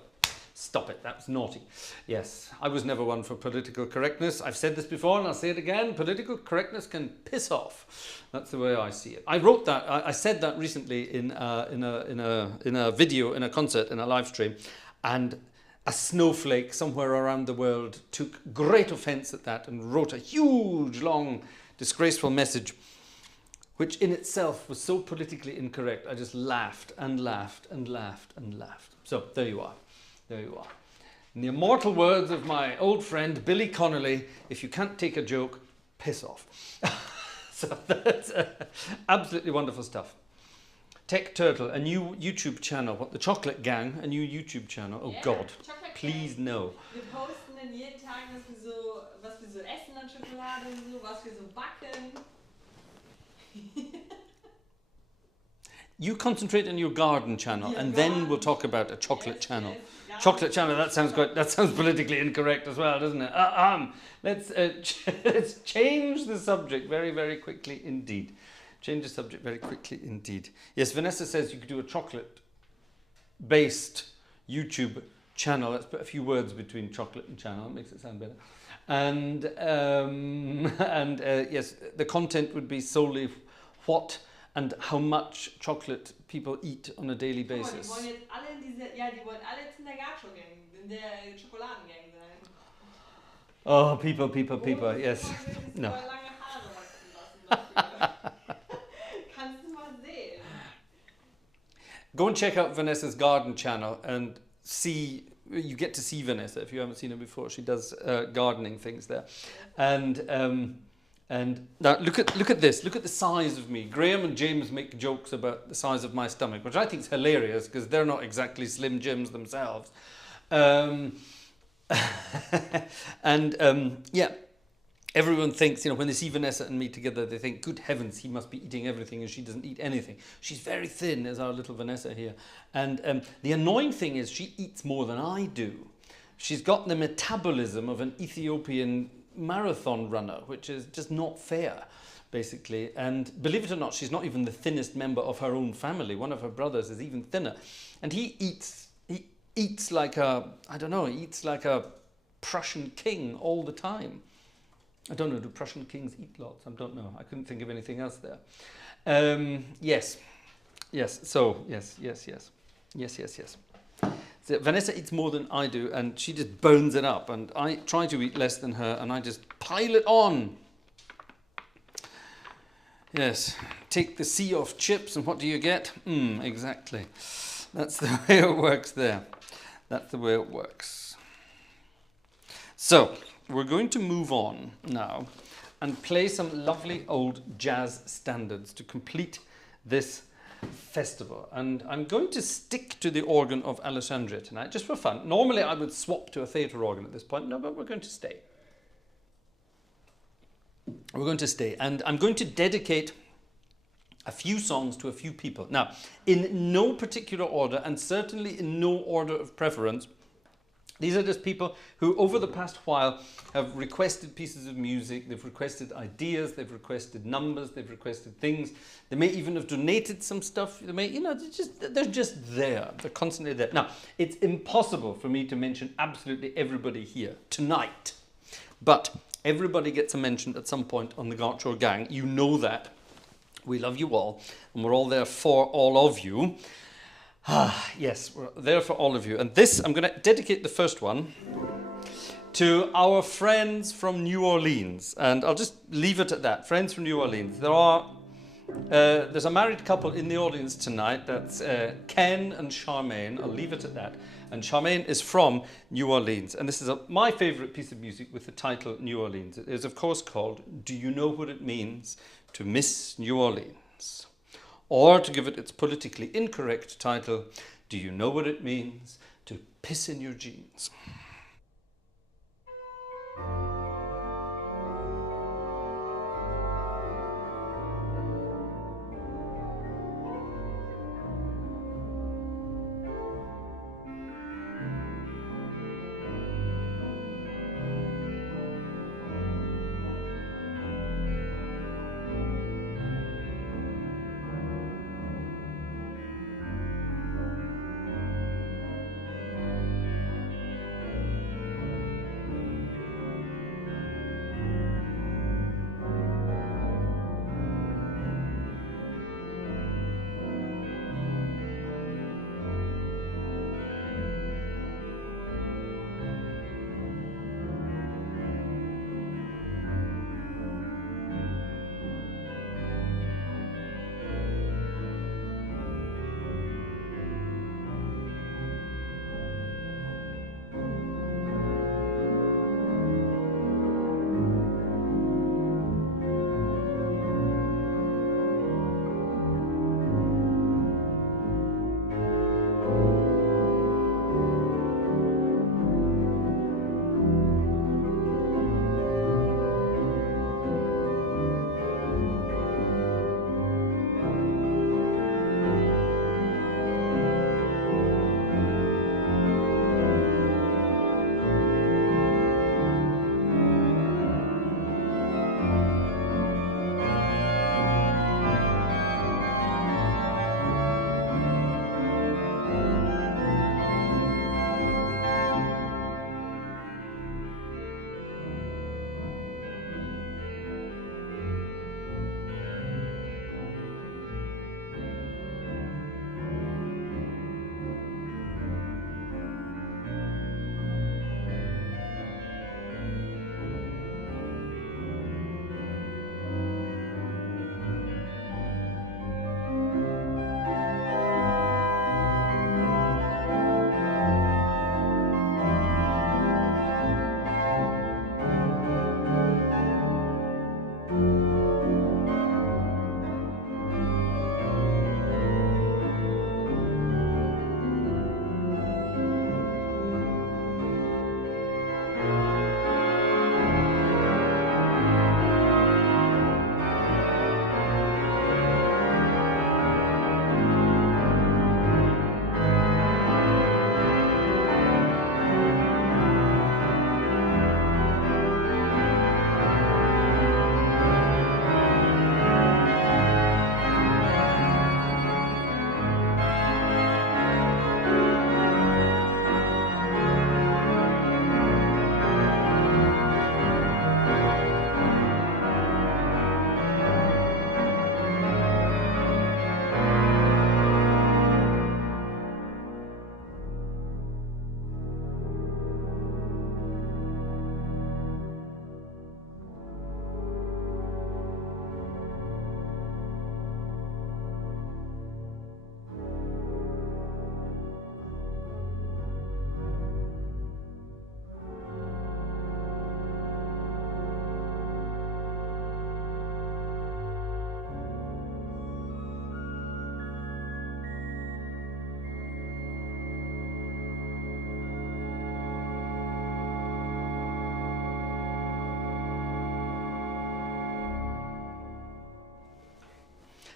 Stop it, that's naughty. Yes, I was never one for political correctness. I've said this before and I'll say it again. Political correctness can piss off. That's the way I see it. I wrote that, I said that recently in a video, in a concert, in a live stream, and a snowflake somewhere around the world took great offence at that and wrote a huge, long, disgraceful message, which in itself was so politically incorrect. I just laughed and laughed and laughed and laughed. So there you are. There you are. In the immortal words of my old friend Billy Connolly, if you can't take a joke, piss off. So that's absolutely wonderful stuff. Tech Turtle, a new YouTube channel. What, the Chocolate Gang, a new YouTube channel? Oh yeah, God, please no. Wir posten dann jeden Tag, was wir so essen an Schokolade und so, was wir so backen. You concentrate on your garden channel, and then we'll talk about a chocolate channel. Yes. Chocolate channel, that sounds good. That sounds politically incorrect as well, doesn't it? Let's change the subject very, very quickly indeed. Change the subject very quickly indeed. Yes, Vanessa says you could do a chocolate-based YouTube channel. Let's put a few words between chocolate and channel. It makes it sound better. And yes, the content would be solely what and how much chocolate people eat on a daily basis. Die wollen jetzt alle in die wollen alle jetzt in der Gartshore Gang, in der Schokoladengang sein. Oh, people, yes. No. Lange Haare wachsen lassen. Kannst du mal sehen. Go and check out Vanessa's garden channel and see. You get to see Vanessa if you haven't seen her before. She does gardening things there, and now look at this. Look at the size of me. Graham and James make jokes about the size of my stomach, which I think is hilarious because they're not exactly Slim Jims themselves. Yeah, everyone thinks, when they see Vanessa and me together, they think, good heavens, he must be eating everything and she doesn't eat anything. She's very thin, as our little Vanessa here. And the annoying thing is she eats more than I do. She's got the metabolism of an Ethiopian marathon runner, which is just not fair, basically. And believe it or not, she's not even the thinnest member of her own family. One of her brothers is even thinner. And he eats like a Prussian king all the time. I don't know, do Prussian kings eat lots? I don't know. I couldn't think of anything else there. Yes. So, yes. So Vanessa eats more than I do, and she just burns it up. And I try to eat less than her, and I just pile it on. Yes. Take the sea off chips, and what do you get? Exactly. That's the way it works there. That's the way it works. So, we're going to move on now and play some lovely old jazz standards to complete this festival. And I'm going to stick to the organ of Alessandria tonight, just for fun. Normally I would swap to a theatre organ at this point. No, but we're going to stay. We're going to stay. And I'm going to dedicate a few songs to a few people. Now, in no particular order, and certainly in no order of preference. These are just people who, over the past while, have requested pieces of music, they've requested ideas, they've requested numbers, they've requested things. They may even have donated some stuff. They may, they're just there. They're constantly there. Now, it's impossible for me to mention absolutely everybody here tonight. But everybody gets a mention at some point on the Gartshore Gang. You know that. We love you all, and we're all there for all of you. Yes, we're there for all of you. And this, I'm going to dedicate the first one to our friends from New Orleans. And I'll just leave it at that. Friends from New Orleans. There's a married couple in the audience tonight. That's Ken and Charmaine. I'll leave it at that. And Charmaine is from New Orleans. And this is my favorite piece of music with the title New Orleans. It is, of course, called Do You Know What It Means to Miss New Orleans? Or, to give it its politically incorrect title, Do You Know What It Means to Piss in Your Jeans?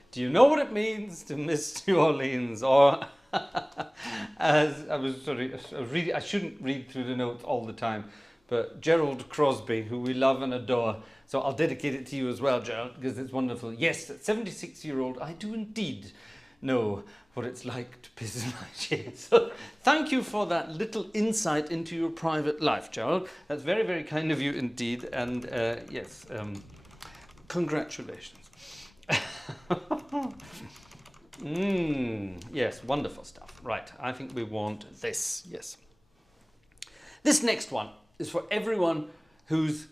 Do you know what it means to miss New Orleans? Or, as I was reading, I shouldn't read through the notes all the time, but Gerald Crosby, who we love and adore, so I'll dedicate it to you as well, Gerald, because it's wonderful. Yes, at 76-year-old, I do indeed know what it's like to piss in my shade. So thank you for that little insight into your private life, Gerald. That's very, very kind of you indeed. And yes, congratulations. Yes, wonderful stuff. Right, I think we want this. Yes. This next one is for everyone who's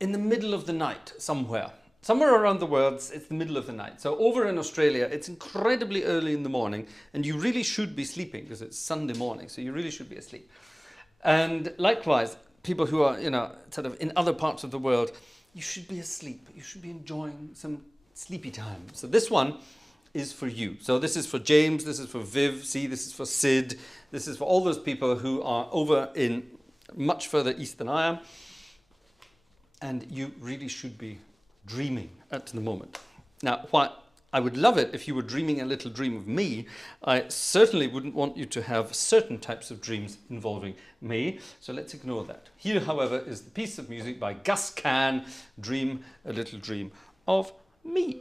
in the middle of the night somewhere. Somewhere around the world, it's the middle of the night. So over in Australia, it's incredibly early in the morning, and you really should be sleeping because it's Sunday morning, so you really should be asleep. And likewise, people who are, sort of in other parts of the world, you should be asleep. You should be enjoying some sleepy time. So this one is for you. So this is for James, this is for Viv, see, this is for Sid, this is for all those people who are over in much further east than I am. And you really should be dreaming at the moment. Now, while I would love it if you were dreaming a little dream of me, I certainly wouldn't want you to have certain types of dreams involving me, so let's ignore that. Here, however, is the piece of music by Gus Kahn, Dream a Little Dream of Me.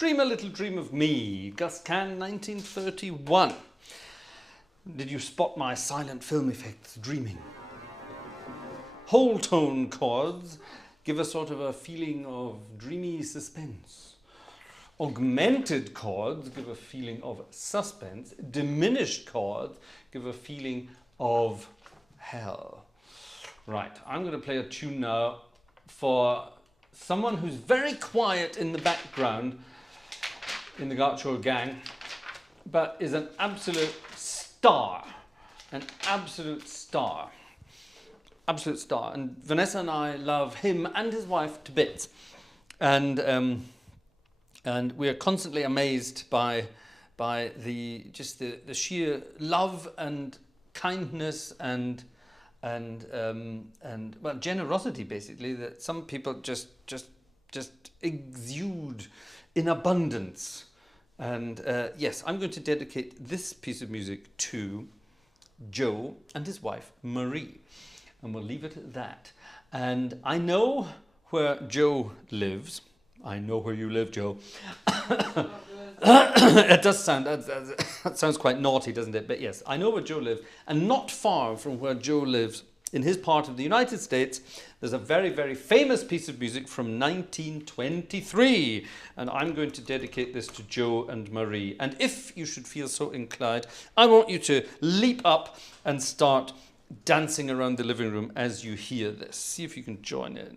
Dream a Little Dream of Me, Gus Can, 1931. Did you spot my silent film effects dreaming? Whole tone chords give a sort of a feeling of dreamy suspense. Augmented chords give a feeling of suspense. Diminished chords give a feeling of hell. Right, I'm going to play a tune now for someone who's very quiet in the background in the Gartshore gang, but is an absolute star. An absolute star. Absolute star. And Vanessa and I love him and his wife to bits. And we are constantly amazed by the sheer love and kindness and well, generosity, basically, that some people just exude in abundance. And yes, I'm going to dedicate this piece of music to Joe and his wife Marie, and we'll leave it at that. And I know where Joe lives. I know where you live, Joe. It does sound, that sounds quite naughty, doesn't it? But yes, I know where Joe lives, and not far from where Joe lives, in his part of the United States, there's a very, very famous piece of music from 1923, and I'm going to dedicate this to Joe and Marie. And if you should feel so inclined, I want you to leap up and start dancing around the living room as you hear this. See if you can join in.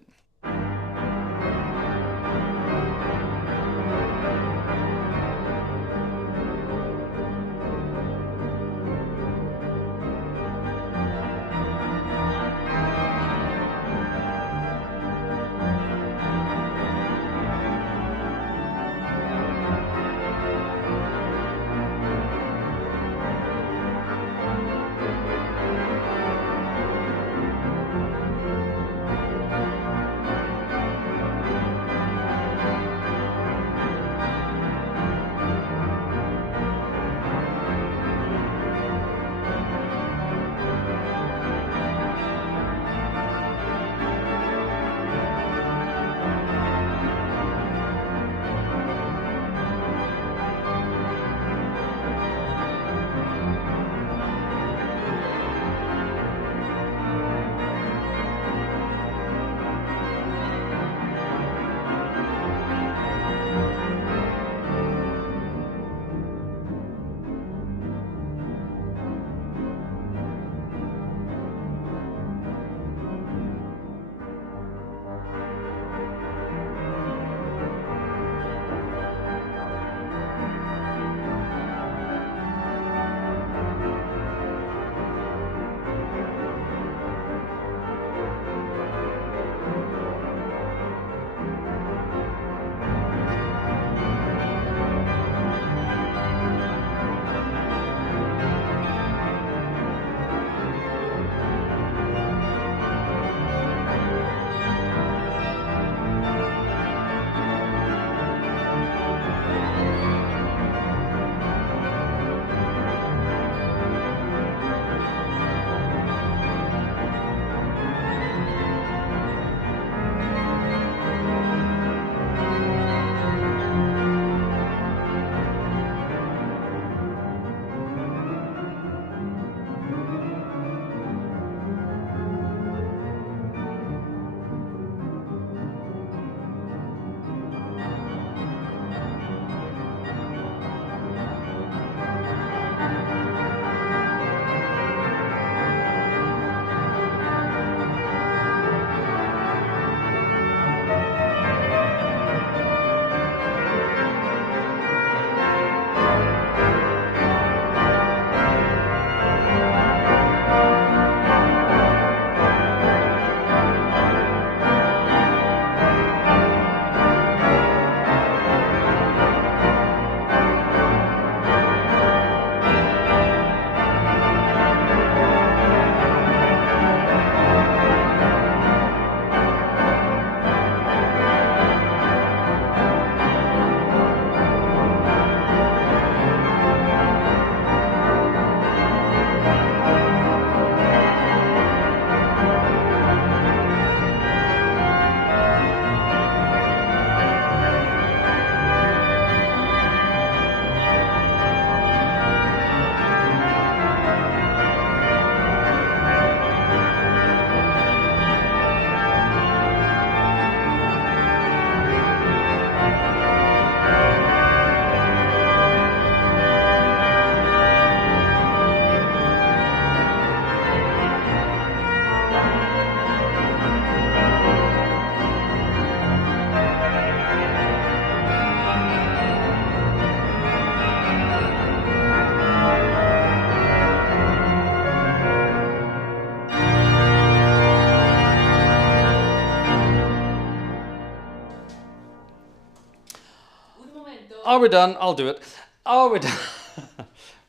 Are we done? I'll do it. Are we done?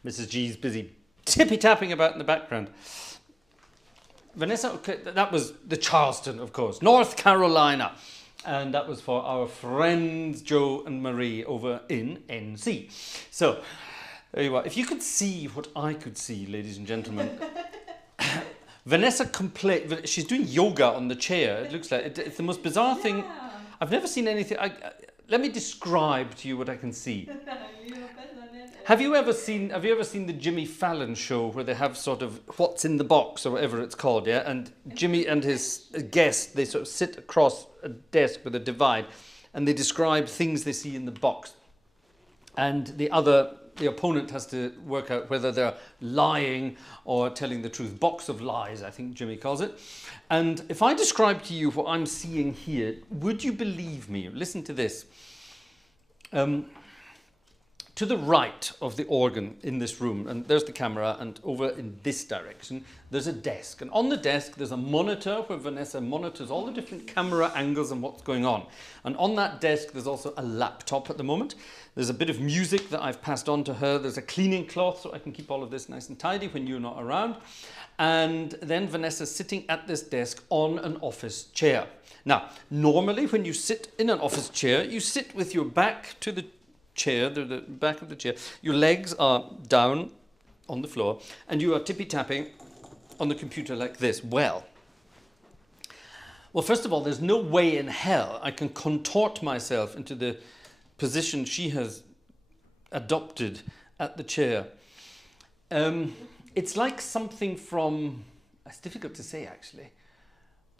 Mrs. G's busy tippy-tapping about in the background. Vanessa, okay, that was the Charleston, of course, North Carolina. And that was for our friends Joe and Marie over in NC. So, there you are. If you could see what I could see, ladies and gentlemen. Vanessa complained, she's doing yoga on the chair. It looks like, it's the most bizarre thing. I've never seen anything. Let me describe to you what I can see. Have you ever seen the Jimmy Fallon show where they have sort of what's in the box or whatever it's called, yeah? And Jimmy and his guest, they sort of sit across a desk with a divide and they describe things they see in the box. And the opponent has to work out whether they're lying or telling the truth. Box of lies, I think Jimmy calls it. And if I describe to you what I'm seeing here, would you believe me? Listen to this. To the right of the organ in this room, and there's the camera, and over in this direction, there's a desk. And on the desk, there's a monitor where Vanessa monitors all the different camera angles and what's going on. And on that desk, there's also a laptop at the moment. There's a bit of music that I've passed on to her. There's a cleaning cloth so I can keep all of this nice and tidy when you're not around. And then Vanessa's sitting at this desk on an office chair. Now, normally when you sit in an office chair, you sit with your back to the chair, the back of the chair. Your legs are down on the floor and you are tippy-tapping on the computer like this. Well, first of all, there's no way in hell I can contort myself into the position she has adopted at the chair. It's like something from, it's difficult to say actually.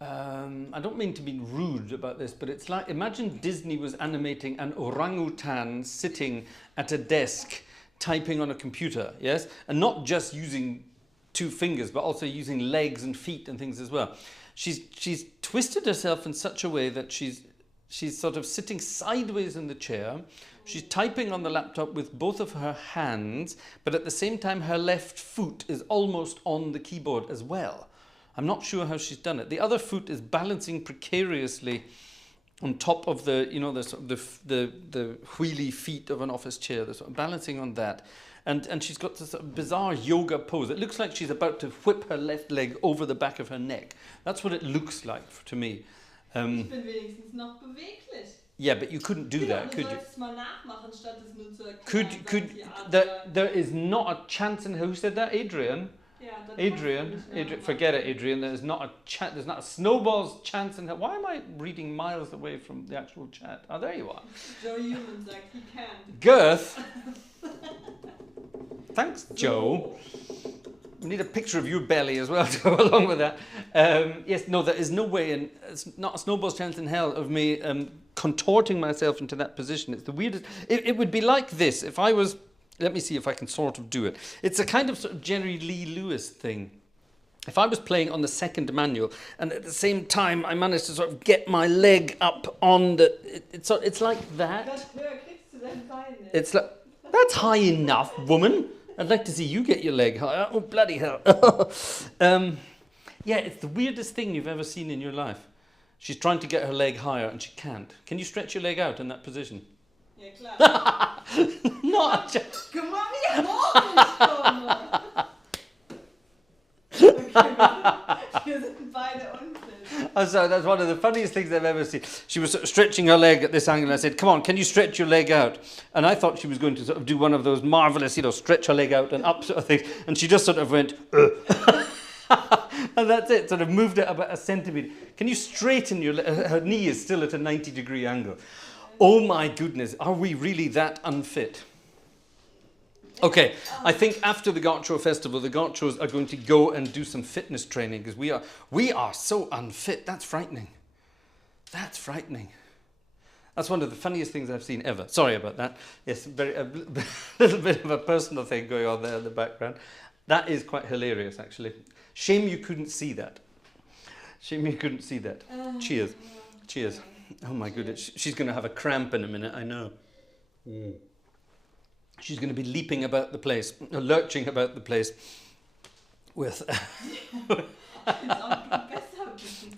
I don't mean to be rude about this, but it's like, imagine Disney was animating an orangutan sitting at a desk typing on a computer, yes? And not just using two fingers, but also using legs and feet and things as well. She's twisted herself in such a way that she's sort of sitting sideways in the chair. She's typing on the laptop with both of her hands, but at the same time her left foot is almost on the keyboard as well. I'm not sure how she's done it. The other foot is balancing precariously on top of the, you know, the wheelie feet of an office chair. They're sort of balancing on that. And she's got this sort of bizarre yoga pose. It looks like she's about to whip her left leg over the back of her neck. That's what it looks like to me. Ich bin wenigstens noch beweglich. Yeah, but you couldn't do that, could you? Mal nachmachen, statt es nur zu erklären. There is not a chance in, who said that? Adrian? Adrian, forget it, Adrian. There's not a chance. There's not a snowball's chance in hell. Why am I reading miles away from the actual chat? Oh, there you are. Joe Humans, like he can't. Girth. Thanks, Joe. We need a picture of your belly as well to go along with that. Yes, no, there is no way, and it's not a snowball's chance in hell of me contorting myself into that position. It's the weirdest. It would be like this if I was. Let me see if I can sort of do it. It's a kind of sort of Jerry Lee Lewis thing. If I was playing on the second manual and at the same time I managed to sort of get my leg up on the... It's like that. It's like, that's high enough, woman. I'd like to see you get your leg higher. Oh, bloody hell. Yeah, it's the weirdest thing you've ever seen in your life. She's trying to get her leg higher and she can't. Can you stretch your leg out in that position? Ja, klar. Not just... Guck mal, wie hoch ich komme. Wir sind beide unfit. Oh, so that's one of the funniest things I've ever seen. She was sort of stretching her leg at this angle and I said, come on, can you stretch your leg out? And I thought she was going to sort of do one of those marvellous, you know, stretch her leg out and up sort of things. And she just sort of went, and that's it, sort of moved it about a centimetre. Can you straighten your leg? Her knee is still at a 90-degree angle. Oh my goodness, are we really that unfit? Okay, I think after the Gartshore Festival, the Gartshores are going to go and do some fitness training because we are so unfit. That's frightening. That's frightening. That's one of the funniest things I've seen ever. Sorry about that. Yes, a little bit of a personal thing going on there in the background. That is quite hilarious, actually. Shame you couldn't see that. Shame you couldn't see that. Cheers. Cheers. Oh my goodness, she's going to have a cramp in a minute, I know. She's going to be leaping about the place, lurching about the place with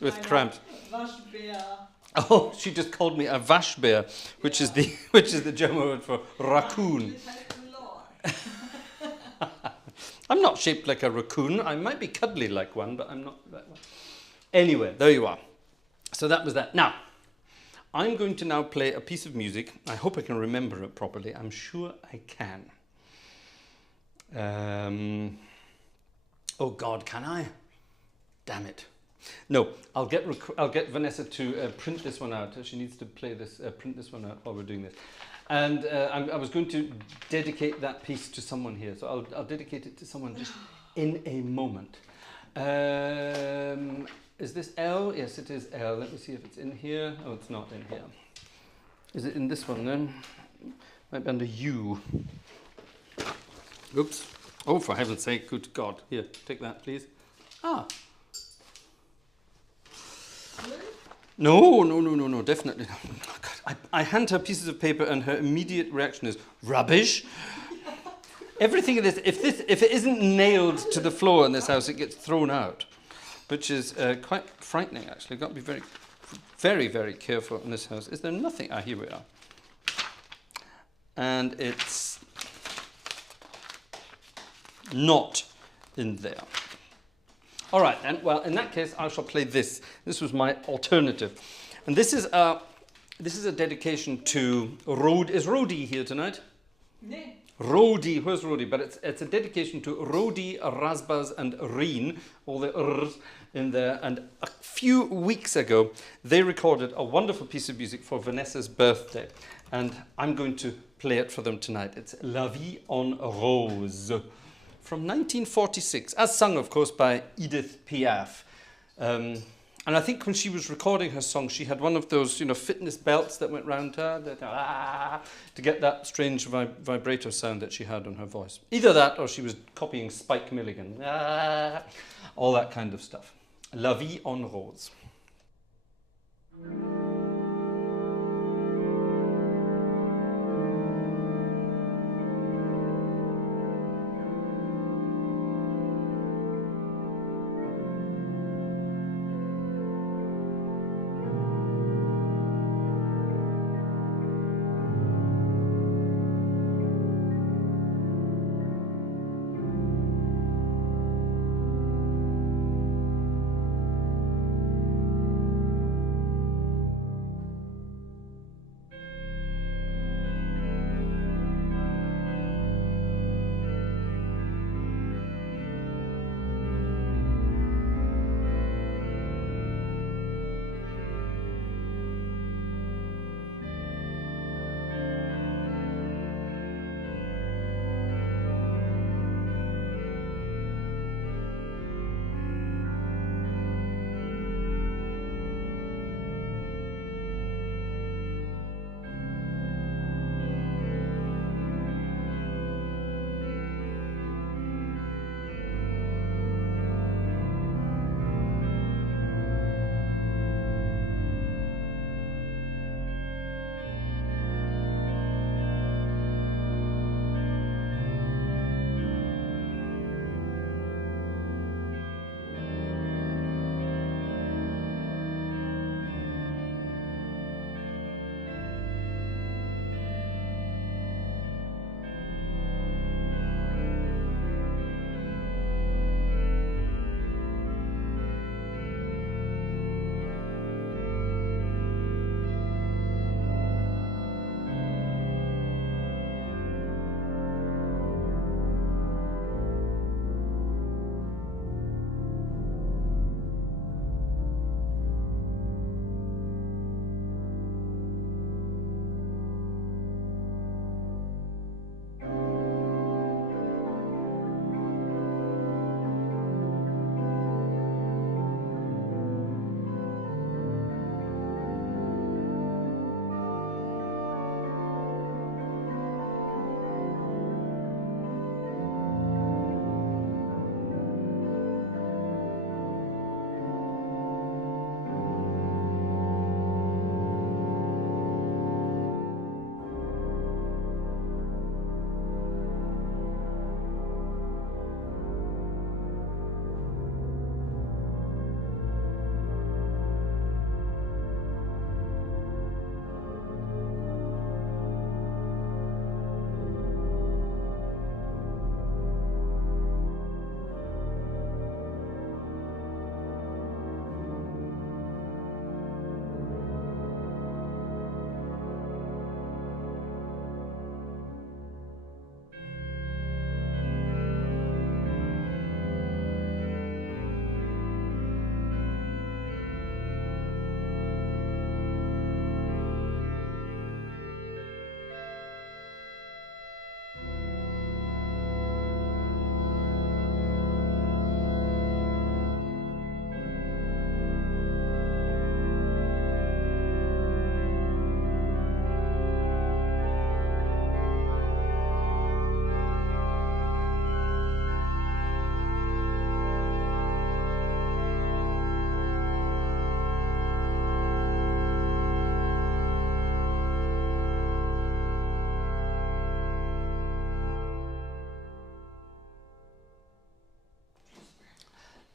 with cramps. Oh, she just called me a Waschbär, which is the German word for raccoon. Das heißt Lord. I'm not shaped like a raccoon. I might be cuddly like one, but I'm not that one. Anyway, there you are. So that was that. Now, I'm going to now play a piece of music. I hope I can remember it properly. I'm sure I can. Oh God, can I? Damn it. No, I'll get Vanessa to print this one out. She needs to print this one out while we're doing this. And I was going to dedicate that piece to someone here. So I'll dedicate it to someone just in a moment. Is this L? Yes, it is L. Let me see if it's in here. Oh, it's not in here. Is it in this one then? Might be under U. Oops. Oh, for heaven's sake, good God. Here, take that, please. Ah. No, definitely not. Oh, God. I hand her pieces of paper and her immediate reaction is, rubbish? Everything of this, if it isn't nailed to the floor in this house, it gets thrown out, which is quite frightening, actually. You've got to be very, very, very careful in this house. Is there nothing? Ah, here we are. And it's not in there. All right, then. Well, in that case, I shall play this. This was my alternative. And this is a dedication to Rodi. Is Rodi here tonight? Nee. Rodi, where's Rodi? But it's a dedication to Rodi, Razbaz and Reen, all the R's in there. And a few weeks ago, they recorded a wonderful piece of music for Vanessa's birthday. And I'm going to play it for them tonight. It's La Vie en Rose from 1946, as sung, of course, by Edith Piaf. And I think when she was recording her song, she had one of those, fitness belts that went round her to get that strange vibrato sound that she had on her voice. Either that, or she was copying Spike Milligan. All that kind of stuff. La Vie en Rose.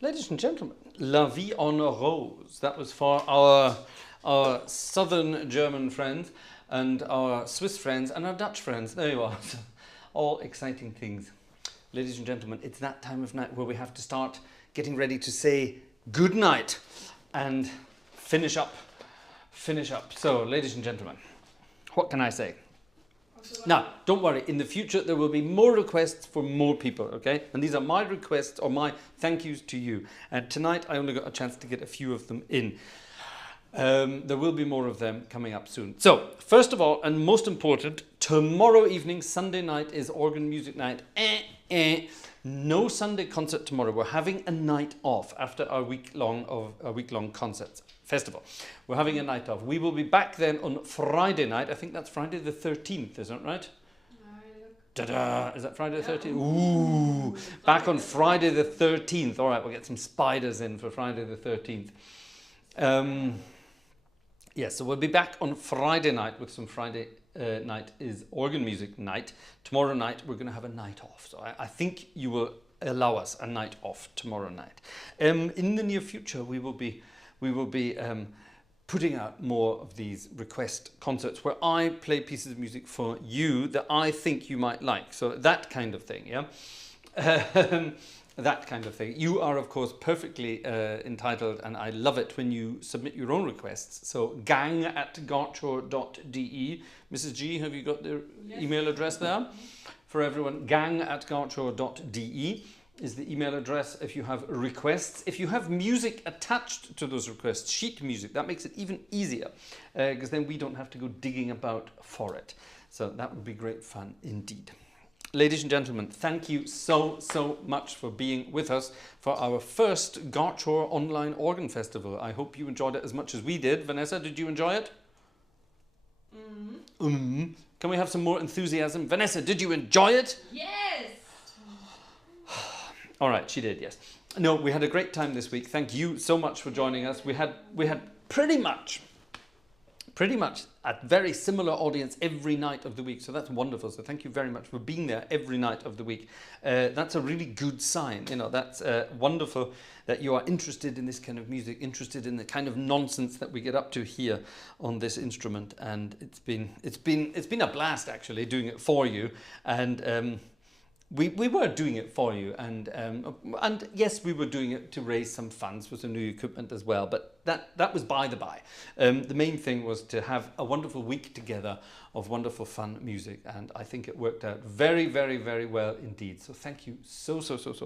Ladies and gentlemen, La Vie en Rose. That was for our southern German friends and our Swiss friends and our Dutch friends. There you are. All exciting things. Ladies and gentlemen, it's that time of night where we have to start getting ready to say good night and finish up. So, ladies and gentlemen, what can I say? Now, don't worry, in the future there will be more requests for more people, okay? And these are my requests or my thank yous to you. And tonight I only got a chance to get a few of them in. There will be more of them coming up soon. So, first of all, and most important, tomorrow evening, Sunday night, is organ music night. No Sunday concert tomorrow. We're having a night off after our week-long concerts festival. We're having a night off. We will be back then on Friday night. I think that's Friday the 13th, isn't it right? Ta-da! Is that Friday the 13th? Ooh! Back on Friday the 13th. All right, we'll get some spiders in for Friday the 13th. Yes, so we'll be back on Friday night with some Friday night is organ music night. Tomorrow night we're going to have a night off. So I think you will allow us a night off tomorrow night. In the near future we will be putting out more of these request concerts where I play pieces of music for you that I think you might like. So that kind of thing, yeah? That kind of thing. You are, of course, perfectly entitled, and I love it when you submit your own requests. So gang@gartshore.de. Mrs. G, have you got the email address there? For everyone, gang@gartshore.de is the email address if you have requests. If you have music attached to those requests, sheet music, that makes it even easier because then we don't have to go digging about for it. So that would be great fun indeed. Ladies and gentlemen, thank you so much for being with us for our first Gartshore Online Organ Festival. I hope you enjoyed it as much as we did. Vanessa, did you enjoy it? Can we have some more enthusiasm? Vanessa, did you enjoy it? Yes! All right, she did, yes. No, we had a great time this week. Thank you so much for joining us. We had pretty much a very similar audience every night of the week. So that's wonderful. So thank you very much for being there every night of the week. That's a really good sign. You know, that's wonderful that you are interested in this kind of music, interested in the kind of nonsense that we get up to here on this instrument. And it's been a blast actually doing it for you. And we were doing it for you, and yes, we were doing it to raise some funds for some new equipment as well, but that was by the by. The main thing was to have a wonderful week together of wonderful fun music, and I think it worked out very, very, very well indeed. So thank you so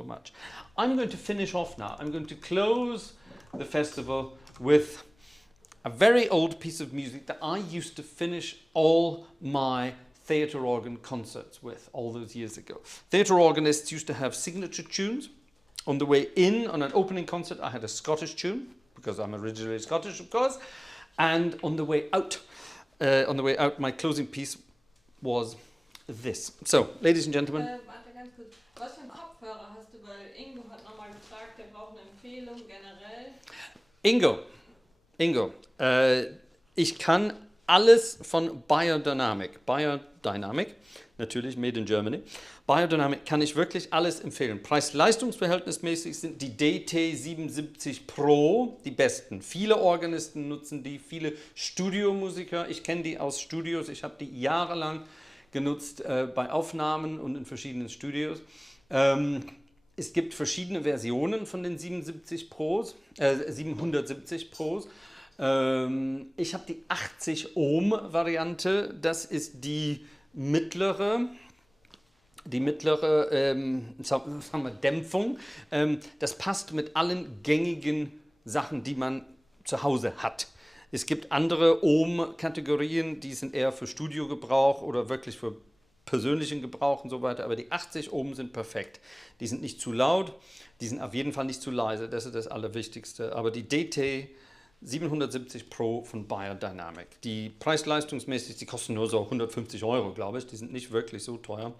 much. I'm going to finish off now. I'm going to close the festival with a very old piece of music that I used to finish all my theatre organ concerts with all those years ago. Theatre organists used to have signature tunes. On the way in, on an opening concert, I had a Scottish tune, because I'm originally Scottish, of course. And on the way out, my closing piece was this. So, ladies and gentlemen. Warte ganz kurz. Was für einen Kopfhörer hast du? Weil Ingo hat nochmal gefragt, der braucht eine Empfehlung generell. Ingo, ich kann alles von Biodynamic, natürlich made in Germany. Biodynamic kann ich wirklich alles empfehlen. Preis-Leistungs-verhältnismäßig sind die DT77 Pro die besten. Viele Organisten nutzen die, viele Studiomusiker. Ich kenne die aus Studios. Ich habe die jahrelang genutzt bei Aufnahmen und in verschiedenen Studios. Es gibt verschiedene Versionen von den 770 Pros, 770 Pros. Ich habe die 80 Ohm Variante, das ist die mittlere sagen wir Dämpfung. Das passt mit allen gängigen Sachen, die man zu Hause hat. Es gibt andere Ohm-Kategorien, die sind eher für Studiogebrauch oder wirklich für persönlichen Gebrauch und so weiter, aber die 80 Ohm sind perfekt. Die sind nicht zu laut, die sind auf jeden Fall nicht zu leise, das ist das Allerwichtigste. Aber die DT 770 Pro von Biodynamic. Die preis-leistungsmäßig, die kosten nur so 150 €, glaube ich. Die sind nicht wirklich so teuer.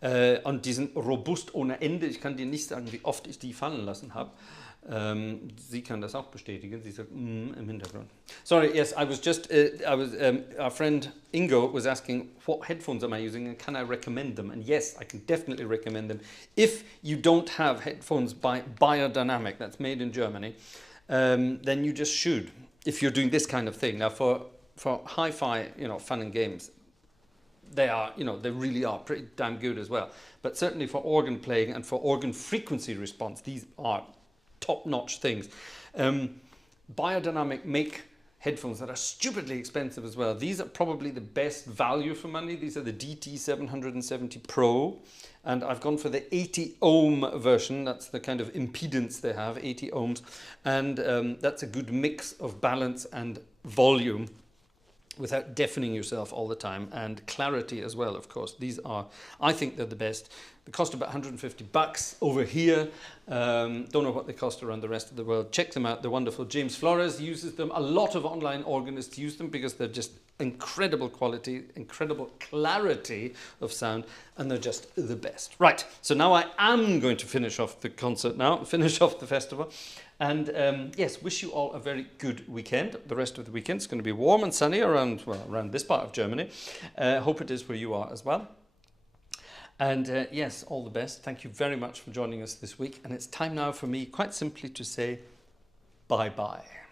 Und die sind robust ohne Ende. Ich kann dir nicht sagen, wie oft ich die fallen lassen habe. Sie kann das auch bestätigen. Sie sagt im Hintergrund. Sorry, yes, our friend Ingo was asking, what headphones am I using and can I recommend them? And yes, I can definitely recommend them. If you don't have headphones by Biodynamic, that's made in Germany, then you just should, if you're doing this kind of thing. Now for hi-fi, fun and games, they really are pretty damn good as well. But certainly for organ playing and for organ frequency response, these are top-notch things. Biodynamic make headphones that are stupidly expensive as well. These are probably the best value for money. These are the DT770 Pro, and I've gone for the 80 ohm version. That's the kind of impedance they have, 80 ohms, and that's a good mix of balance and volume without deafening yourself all the time, and clarity as well, of course. These are, I think they're the best. They cost about $150 over here. Don't know what they cost around the rest of the world. Check them out, they're wonderful. James Flores uses them. A lot of online organists use them because they're just incredible quality, incredible clarity of sound, and they're just the best. Right, so now I am going to finish off the concert now, finish off the festival. And yes, wish you all a very good weekend. The rest of the weekend is going to be warm and sunny around this part of Germany. Hope it is where you are as well. And yes, all the best. Thank you very much for joining us this week. And it's time now for me, quite simply, to say bye-bye.